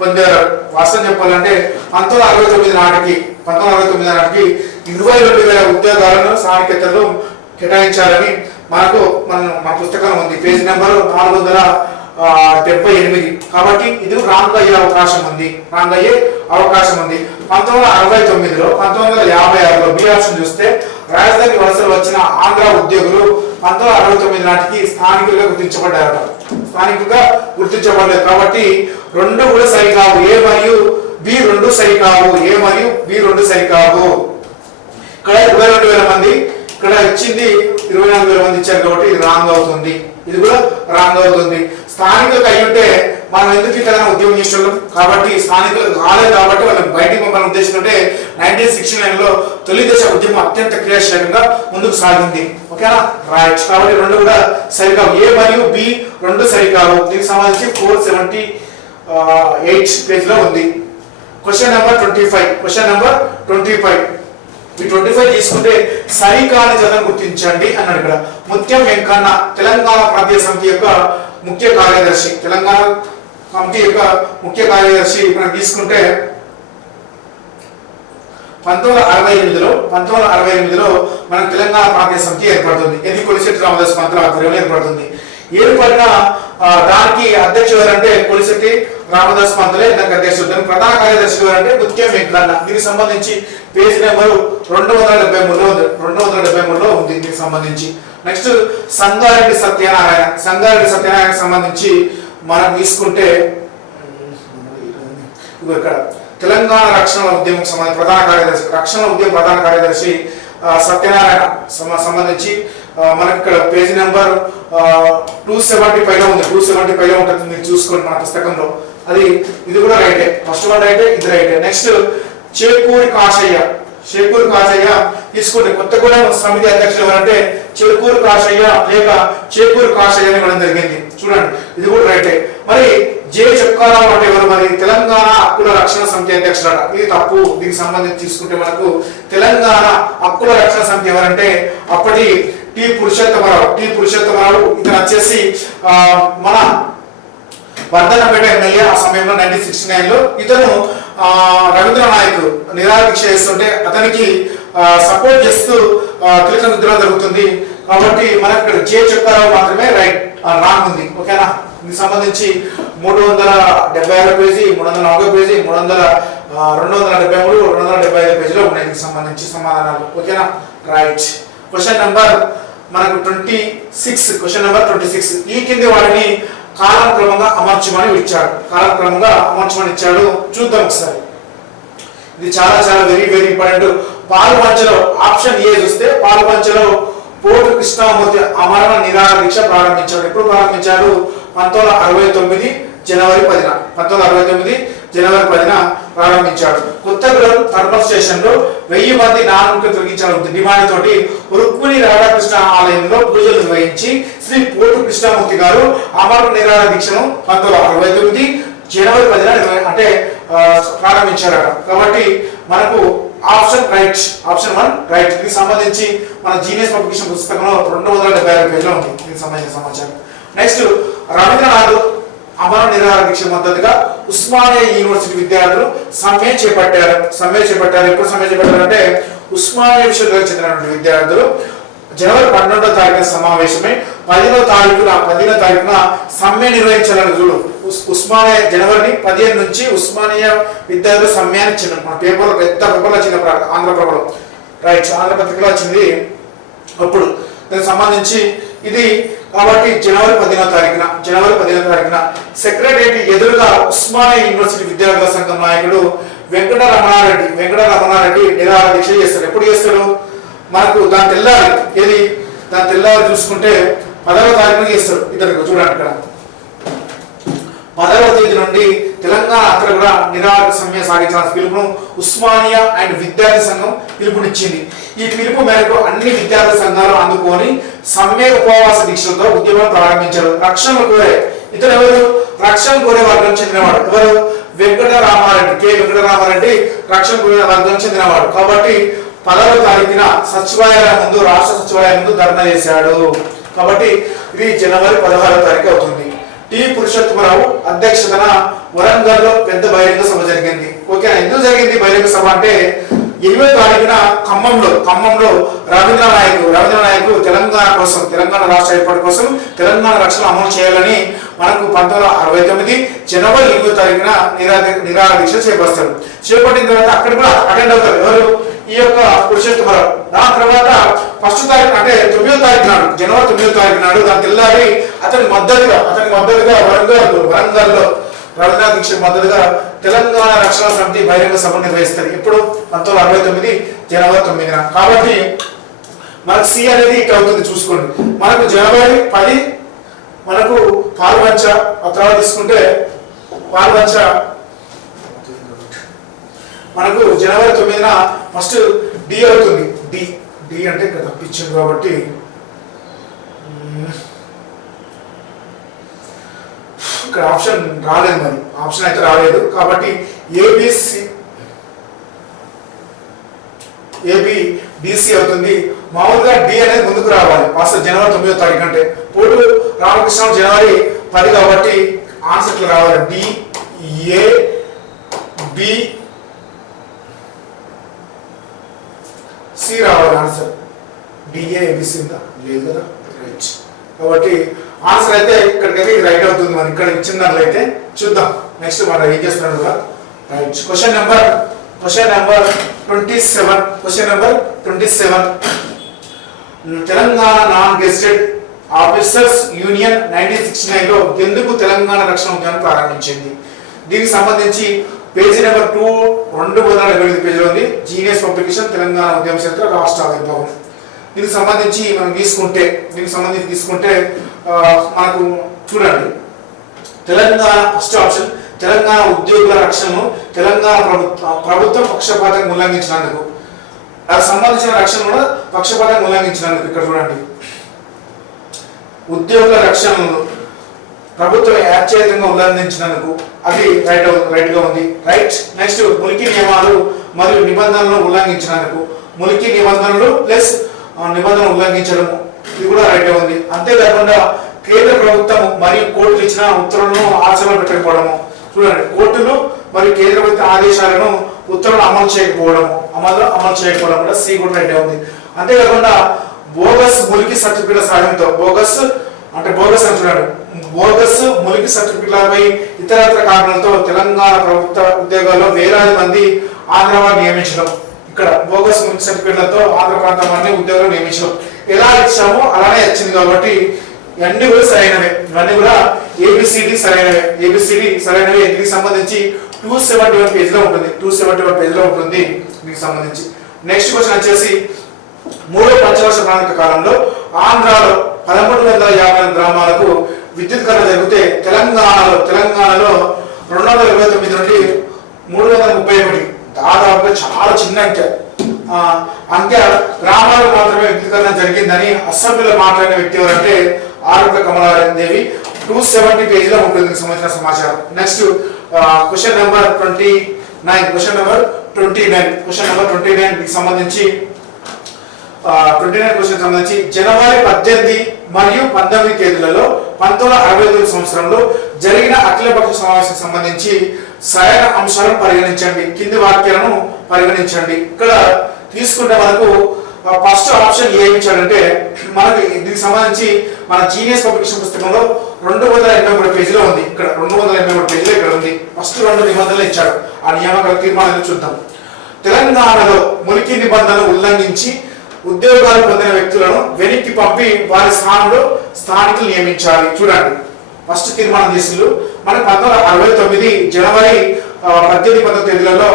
పొందారు. వాస్తవం చెప్పాలంటే 1969 నాటికి 22,000 ఉద్యోగాలను స్థానికేతరులు కేటాయించాలని మనకు మన పుస్తకం ఉంది. Page number 478. కాబట్టి ఇది రాంగ్ అయ్యే అవకాశం ఉంది. 1969లో 1956లో బి ఆప్షన్ చూస్తే రాజధాని వలసలు వచ్చిన ఆంధ్ర ఉద్యోగులు 1969 నాటికి స్థానికులుగా గుర్తించబడ్డారు. కాబట్టి 2 కూడా సరికావు. ఏ మరియు బి 2 సరికావు. ఇక్కడ 22,000 మంది, ఇక్కడ ఇచ్చింది 24,000 మంది ఇచ్చారు. కాబట్టి ఇది రాంగ్ అవుతుంది. స్థానికులకు అయి ఉంటే మనం ఎందుకు తెలంగాణ ఉద్యమం చేస్తున్నాం? కాబట్టి స్థానికులకు కాలేదు కాబట్టి వాళ్ళని బయటికి పంపాలని ఉద్దేశంతో 1969లో తొలి దశ ఉద్యమం అత్యంత క్రియాశీలకంగా ముందుకు సాగింది. ఓకేనా? రైట్. కాబట్టి 2 కూడా సరికావు. ఏ మరియు బి 2 సరికావు. దీనికి సంబంధించి 478 పేజ్ లో ఉంది. క్వశ్చన్ నెంబర్ 25 ఈ 25 తీసుకుంటే సరికాని జతను గుర్తించండి అన్నాడు. ఇక్కడ ముత్యం వెంకన్న తెలంగాణ ప్రాంతీయ సమితి యొక్క ముఖ్య కార్యదర్శి. మనం తీసుకుంటే 1968లో మన తెలంగాణ ప్రాంతీయ సమితి ఏర్పడుతుంది. ఇది కొలిశెట్టి రామదాస్ పంతుల ఆధ్వర్యంలో ఏర్పడుతుంది. ఏర్పడిన దానికి అధ్యక్షుడు ఎవరంటే కొలిశెట్టి రామదాస్ పంతులే దానికి అధ్యక్షుడు. దానికి ప్రధాన కార్యదర్శి ఎవరంటే ముత్యం వెంకన్న. దీనికి సంబంధించి పేజ్ నెంబరు 273లో ఉంది. దీనికి సంబంధించి నెక్స్ట్ సంగారెడ్డి సత్యనారాయణ సంబంధించి మనం తీసుకుంటే ఇక్కడ తెలంగాణ రక్షణ ఉద్యమం సంబంధించి ప్రధాన కార్యదర్శి రక్షణ ఉద్యమ ప్రధాన కార్యదర్శి సత్యనారాయణ సంబంధించి మనకి ఇక్కడ పేజీ నెంబర్ 275 లో ఉంది. 275 లో ఉంటుంది, మీరు చూసుకోండి మన పుస్తకంలో. అది ఇది కూడా రైటే, ఫస్ట్ వన్ రైటే, ఇది రైటే. నెక్స్ట్ చేకూరి కాశయ్య తీసుకోండి. కొత్తగూడెం సమితి అధ్యక్షులు ఎవరంటే చేకూరి కాశయ్య లేక చేకూరి కాశయ్య అని ఇవ్వడం జరిగింది. చూడండి, ఇది కూడా రైటే. మరి జే చెక్కారావు అంటే ఎవరు? మరి తెలంగాణ హక్కుల రక్షణ సమితి అధ్యక్షుడు. ఇది తప్పు. దీనికి సంబంధించి తీసుకుంటే మనకు తెలంగాణ హక్కుల రక్షణ సమితి ఎవరంటే అప్పటి టి పురుషోత్తమరావు. ఇతను వచ్చేసి మన వర్ధన్నపేట ఎమ్మెల్యే ఆ సమయంలో 1969 లో. ఇతను రవీంద్ర నాయక్ నిరాహార దీక్ష చేస్తుంటే అతనికి సపోర్ట్ చేస్తూ తిలకం దిద్దడం జరుగుతుంది. కాబట్టి మనకి ఇక్కడ జే చెక్కారావు మాత్రమే రైట్ రాంగ్ ఉంది. ఓకేనా? దీనికి సంబంధించి 376 పేజీ, 340 పేజీ, 273, 275 పేజీలో ఉన్నాయి దీనికి సంబంధించి సమాధానాలు. ఓకేనా? రైట్. క్వశ్చన్ నెంబర్ మనకు 26. ఈ కింది వారిని కాలక్రమంగా అమర్చమని ఇచ్చాడు. చూద్దాం ఒకసారి. ఇది చాలా చాలా వెరీ వెరీ ఇంపార్టెంట్. పాల్వంచలో ఆప్షన్ ఏ చూస్తే పాల్వంచలో పోటు కృష్ణమూర్తి అమరణ నిరాహార దీక్ష ప్రారంభించాడు. ఎప్పుడు ప్రారంభించాడు? 1969 జనవరి 10న ప్రారంభించాడు. కొత్తగూడెం థర్మల్ స్టేషన్ లో 1000 మంది నానుడిని తొలగించాలని డిమాండ్ తోటి రుక్మిణి రాధాకృష్ణ ఆలయంలో పూజలు నిర్వహించి శ్రీ పోటు కృష్ణమూర్తి గారు అమర నిరాహార దీక్షను 1969 జనవరి 10న అంటే ప్రారంభించారట. కాబట్టి మనకు ఆప్షన్ 1 రైట్. దీనికి సంబంధించి మన జీనియస్ పబ్లికేషన్ పుస్తకంలో 276 పేజీలో ఉంది దీనికి సంబంధించిన సమాచారం. నెక్స్ట్ రవీంద్రనాథ్ అమర నిరాహార దీక్ష మద్దతుగా ఉస్మానియా యూనివర్సిటీ విద్యార్థులు సమ్మె చేపట్టారు. ఎప్పుడు సమ్మె చేపట్టారంటే ఉస్మానియా విశ్వవిద్యాలయం చెందినటువంటి విద్యార్థులు జనవరి 12వ తారీఖున సమావేశమై 10వ తారీఖున సమ్మె నిర్వహించాలని. చూడు, ఉస్మానియా జనవరి 15 నుంచి ఉస్మానియా విద్యార్థులు సమ్మె అని ఇచ్చింది. మన పేపర్లో పెద్ద పేపర్లో వచ్చింది, ఆంధ్రప్రభలో రైట్, ఆంధ్రపత్రికలో వచ్చింది. అప్పుడు దానికి సంబంధించి ఇది కాబట్టి జనవరి 15వ తారీఖున సెక్రటరియట్ ఎదురుగా ఉస్మానియా యూనివర్సిటీ విద్యార్థుల సంఘం నాయకుడు వెంకట రమణారెడ్డి నిరాహార దీక్ష చేస్తాడు. ఎప్పుడు చేస్తాడు? మనకు దాని తెల్లారి చూసుకుంటే 10వ తారీఖున చేస్తాడు. ఇతనికి చూడండి ఇక్కడ 10వ తేదీ నుండి తెలంగాణ అంతా కూడా నిరాహార సమ్మె సాగించాల్సిన పిలుపును ఉస్మానియా అండ్ విద్యార్థి సంఘం పిలుపునిచ్చింది. ఈ పిలుపు మేరకు అన్ని విద్యార్థి సంఘాలు అందుకొని సమ్మె ఉపవాస దీక్షలతో ఉద్యమం ప్రారంభించారు. రక్షణ కోరే ఇతను ఎవరు? రక్షణ కోరే వర్గం చెందినవాడు. ఎవరు? వెంకటరామారెడ్డి రక్షణ కోరే వర్గం చెందినవాడు. కాబట్టి 10వ తారీఖున రాష్ట్ర సచివాలయం ముందు ధర్నా చేశాడు. కాబట్టి ఇది జనవరి 16వ తారీఖు అవుతుంది. టి పురుషోత్తమరావు అధ్యక్షతన వరంగల్లో పెద్ద బహిరంగ సభ జరిగింది. ఓకే, ఎందుకు జరిగింది బహిరంగ సభ అంటే 20వ తారీఖున ఖమ్మంలో రవీంద్ర నాయక్ తెలంగాణ రాష్ట్ర ఏర్పాటు కోసం తెలంగాణ రక్షణ అమలు చేయాలని మనకు 1969 జనవరి 20వ తారీఖున నిరాహార దీక్ష చేపట్టిన తర్వాత అక్కడ కూడా అటెండ్ అవుతారు. ఎవరు? ఈ యొక్క పురుషోత్తమరావు. దాని తర్వాత 1వ తారీఖు అంటే 9వ తారీఖు నాడు, జనవరి 9వ తారీఖు నాడు దాని తెల్లారి అతనికి మద్దతుగా వరంగల్లో రవీంద్ర దీక్ష మద్దతుగా తెలంగాణ రక్షణ సమితి బహిరంగ సభ నిర్వహిస్తారు. ఇప్పుడు 1969 జనవరి 9న. కాబట్టి మనకు సి అనేది ఇక్కడ అవుతుంది. చూసుకోండి, మనకు జనవరి 10 మనకు పాల్వంచ, ఆ తర్వాత తీసుకుంటే పాల్వంచ మనకు జనవరి 9న ఫస్ట్ డి అవుతుంది. డి అంటే ఇక్కడ తప్పించింది కాబట్టి ఇక్కడ ఆప్షన్ రాలేదు. మరి ఆప్షన్ అయితే రాలేదు కాబట్టి ఏబిడిసి అవుతుంది. మామూలుగా డి అనేది ముందుకు రావాలి. ఫస్ట్ జనవరి 9వ తారీఖు అంటే పోటు రామకృష్ణ జనవరి 10 కాబట్టి ఆన్సర్లు రావాలి. సి రావాలి ఆన్సర్. డిఏబిసి ఉందా? లేదు కదా, రైట్. కాబట్టి ఆన్సర్ అయితే ఇక్కడికైతే ఇది రైట్ అవుతుంది. మరి ఇక్కడ ఇచ్చిన దాంట్లో అయితే చూద్దాం నెక్స్ట్ మనం ఏం చేస్తున్నాడు కూడా. Right. Question number 27. Telangana non gazetted officers union 1969లో ఎందుకు తెలంగాణ రక్షణ ఉద్యమం ప్రారంభించింది? దీనికి సంబంధించి పేజీ నెంబర్ 228 పేజీలో ఉంది. జీనియస్ పబ్లికేషన్ తెలంగాణ ఉద్యమ చరిత్ర రాష్ట్ర ఆవిర్భావం. దీనికి సంబంధించి మనం తీసుకుంటే మనకు చూడండి, తెలంగాణ ఫస్ట్ ఆప్షన్ తెలంగాణ ఉద్యోగుల రక్షణను తెలంగాణ ప్రభుత్వం పక్షపాతం ఉల్లంఘించినందుకు, దానికి సంబంధించిన రక్షణ కూడా పక్షపాతం ఉల్లంఘించినందుకు. ఇక్కడ చూడండి, ఉద్యోగుల రక్షణను ప్రభుత్వం యాచేతంగా ఉల్లంఘించినందుకు అది రైట్ గా ఉంది. రైట్. నెక్స్ట్, ములికి నియమాలు మరియు నిబంధనలను ఉల్లంఘించినందుకు, ములికి నిబంధనలు ప్లస్ నిబంధనలు ఉల్లంఘించడము, ఇది కూడా రైట్ గా ఉంది. అంతేకాకుండా కేంద్ర ప్రభుత్వం మరియు కోర్టులు ఇచ్చిన ఉత్తర్వులను ఆచరణ పెట్టకపోవడము. చూడండి, కోర్టులు మరియు కేంద్ర ప్రభుత్వ ఆదేశాలను ఉత్తర్వులు అమలు చేయకపోవడం కూడా సి కూడా రైట్ ఉంది. అంతేకాకుండా బోగస్ ములికి సర్టిఫికేట్ సాయంతో, బోగస్ అని చూడండి, బోగస్ ములికి సర్టిఫికేట్లపై ఇతరత్ర కారణాలతో తెలంగాణ ప్రభుత్వ ఉద్యోగాల్లో వేలాది మంది ఆంధ్రవారు నియమించడం. ఇక్కడ బోగస్ ములికి సర్టిఫికేట్లతో ఆంధ్ర ప్రాంతాన్ని ఉద్యోగాలు నియమించడం ఎలా ఇచ్చామో అలానే వచ్చింది కాబట్టి ఇవన్నీ కూడా సరైనవే. ఇవన్నీ కూడా ఏబిసిడి సరైనవే. దీనికి సంబంధించి 271 పేజీలో ఉంటుంది దీనికి సంబంధించి. నెక్స్ట్ క్వశ్చన్ వచ్చేసి, మూడో పంచవర్ష ప్రణాళిక కాలంలో ఆంధ్రాలో 1350 గ్రామాలకు విద్యుత్కరణ జరిగితే తెలంగాణలో 229 నుండి 331, దాదాపుగా చాలా చిన్న అంకె గ్రామాలకు మాత్రమే విద్యుత్కరణ జరిగిందని అసెంబ్లీలో మాట్లాడిన వ్యక్తి ఎవరంటే ఆరుట్ల కమలాదేవి. 270 పేజీలో ఉంటుంది సంబంధించిన సమాచారం. నెక్స్ట్ క్వశ్చన్ నెంబర్ 29 సంబంధించి 29 క్వశ్చన్ సంబంధించి జనవరి 18 మరియు 19 తేదీలలో 1969 సంవత్సరంలో జరిగిన అఖిలపక్ష సమావేశం సంబంధించి సరైన అంశాలను పరిగణించండి. కింది వాక్యాలను పరిగణించండి. ఇక్కడ తీసుకుంటే మనకు ఫస్ట్ ఆప్షన్ ఏమి ఇచ్చాడంటే, మనకి దీనికి సంబంధించి మన జీనియస్ పబ్లికేషన్ పుస్తకంలో 283 పేజీలో ఉంది. ఇక్కడ 283 పేజీలో ఇక్కడ ఉంది. ఫస్ట్ 2 నిబంధనలు ఇచ్చాడు. ఆ నియామకాల తీర్మానాలు చూద్దాం. తెలంగాణలో ములికి నిబంధనలు ఉల్లంఘించి ఉద్యోగాలు పొందిన వ్యక్తులను వెనక్కి పంపి వారి స్థానంలో స్థానికులు నియమించాలి. చూడండి, ఫస్ట్ తీర్మానం చేసిండు మన 1969 జనవరి 18-19 తేదీలలో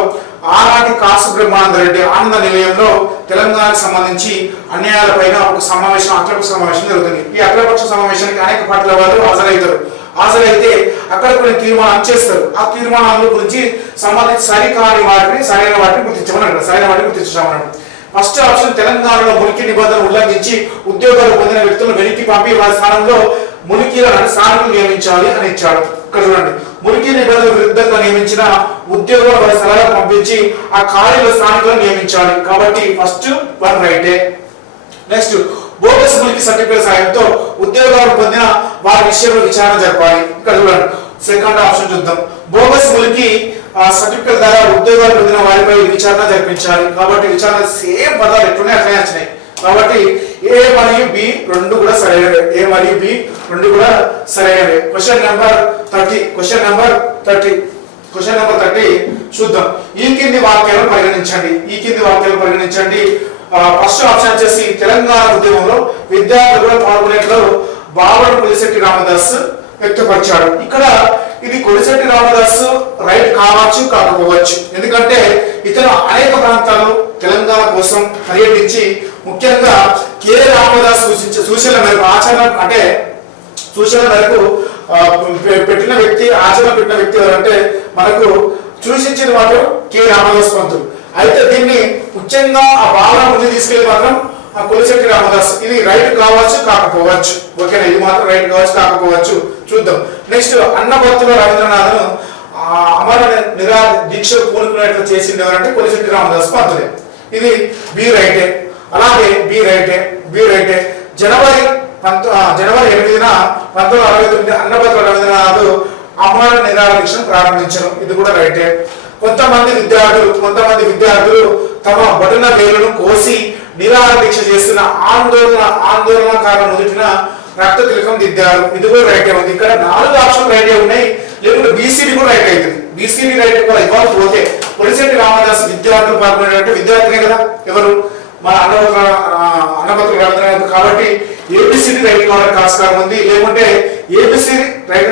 ఆనాటి కాసు బ్రహ్మానందరెడ్డి ఆనంద నిలయంలో తెలంగాణకు సంబంధించి అన్యాయాలపైన ఒక సమావేశం, అఖిలపక్ష సమావేశం జరుగుతుంది. ఈ అఖిలపక్ష సమావేశానికి అనేక పార్టీల వాళ్ళు హాజరైతే అక్కడ కొన్ని తీర్మానాలు చేస్తారు. ఆ తీర్మానాల గురించి సంబంధించి సరైన వాటిని గుర్తించమన్నాడు. ఫస్ట్ ఆప్షన్ తెలంగాణలో ములికి నిబంధనలు ఉల్లంఘించి ఉద్యోగాలు పొందిన వ్యక్తులను వెనక్కి పంపి వారి స్థానంలో ములికీలను స్థానికులు నియమించాలి అని ఇచ్చాడు. ఇక్కడ చూడండి, ములికి నిబంధనల విరుద్ధంగా నియమించిన ఉద్యోగులు వారి స్థలాలకు పంపించి ఆ ఖాళీలో స్థానికులను నియమించాలి. కాబట్టి ఫస్ట్ 1 రైటే. నెక్స్ట్, బోగస్ ములికి సర్టిఫికేట్ సాయంతో ఉద్యోగాలు పొందిన వారి విషయంలో విచారణ జరపాలి. ఇక్కడ చూడండి, సెకండ్ ఆప్షన్ చూద్దాం. బోగస్ ములికి సర్టిఫికేట్ ద్వారా ఉద్యోగాలు పొందిన వారిపై విచారణ జరిపించాలి. కాబట్టి విచారణ సేమ్ పదాలు ఎట్లునే అట్లనే వచ్చినాయి. కాబట్టి ఏ మరియు బి రెండు కూడా సరైనవే. క్వశ్చన్ నెంబర్ 30 చూద్దాం. ఈ కింది వాక్యాలను పరిగణించండి. ఫస్ట్ ఆప్షన్ వచ్చేసి తెలంగాణ ఉద్యమంలో విద్యార్థులు కూడా పాల్గొనేట్లు బావడి కొలిశెట్టి రామదాస్ వ్యక్తపరిచాడు. ఇక్కడ ఇది కొలిశెట్టి రామదాస్ రైట్ కావచ్చు, కాకపోవచ్చు. ఎందుకంటే ఇతను అనేక ప్రాంతాలు తెలంగాణ కోసం పర్యటించి ముఖ్యంగా కె రామదాస్ సూచనల మేరకు పెట్టిన వ్యక్తి ఎవరంటే మనకు సూచించిన వారు కె రామదాస్ పంతులు. అయితే దీన్ని ముఖ్యంగా ఆ భావన ముందు తీసుకెళ్లి మాత్రం కొలిశెట్టి రామదాస్. ఇది రైట్ కావచ్చు, కాకపోవచ్చు. ఓకేనా, ఇది మాత్రం రైట్ కావచ్చు, కాకపోవచ్చు. చూద్దాం. నెక్స్ట్, అన్నపర్తిలో రవీంద్రనాథ్ అమర దీక్ష పూనుకునేట్లు చేసింది ఎవరంటే కొలిశెట్టి రామదాస్ పంతులే. ఇది బి రైటే. అలాగే బి రైటే. జనవరి 8న 1969 అన్నపర్తిలో రవీంద్రనాథ్ అమర నిరాహార దీక్షను ప్రారంభించడం. ఇది కూడా రైటే. కొంతమంది విద్యార్థులు తమ బొటన వేలును కోసి నిరాహార దీక్ష చేస్తున్న ఆందోళనకారుల నుదుటిన రక్త తిలకం దిద్దారు. ఇది కూడా రైట్ ఉంది. ఇక్కడ 4 ఆప్షన్ రైట్ ఉన్నాయి. లేకుంటే బీసీడీ కూడా రైట్ అవుతుంది. బీసీడీ రైట్ కూడా ఇవ్వకపోతే కొలిశెట్టి రామదాస్ విద్యార్థులు పాల్గొనేటువంటి విద్యార్థినే కదా ఎవరు మన అన్నపత్రులు రవీంద్రనాథ్. కాబట్టి ఏబిసిడి రైట్ కావడానికి ఆస్కారం ఉంది. లేకుంటే ఏబిసిడి రైట్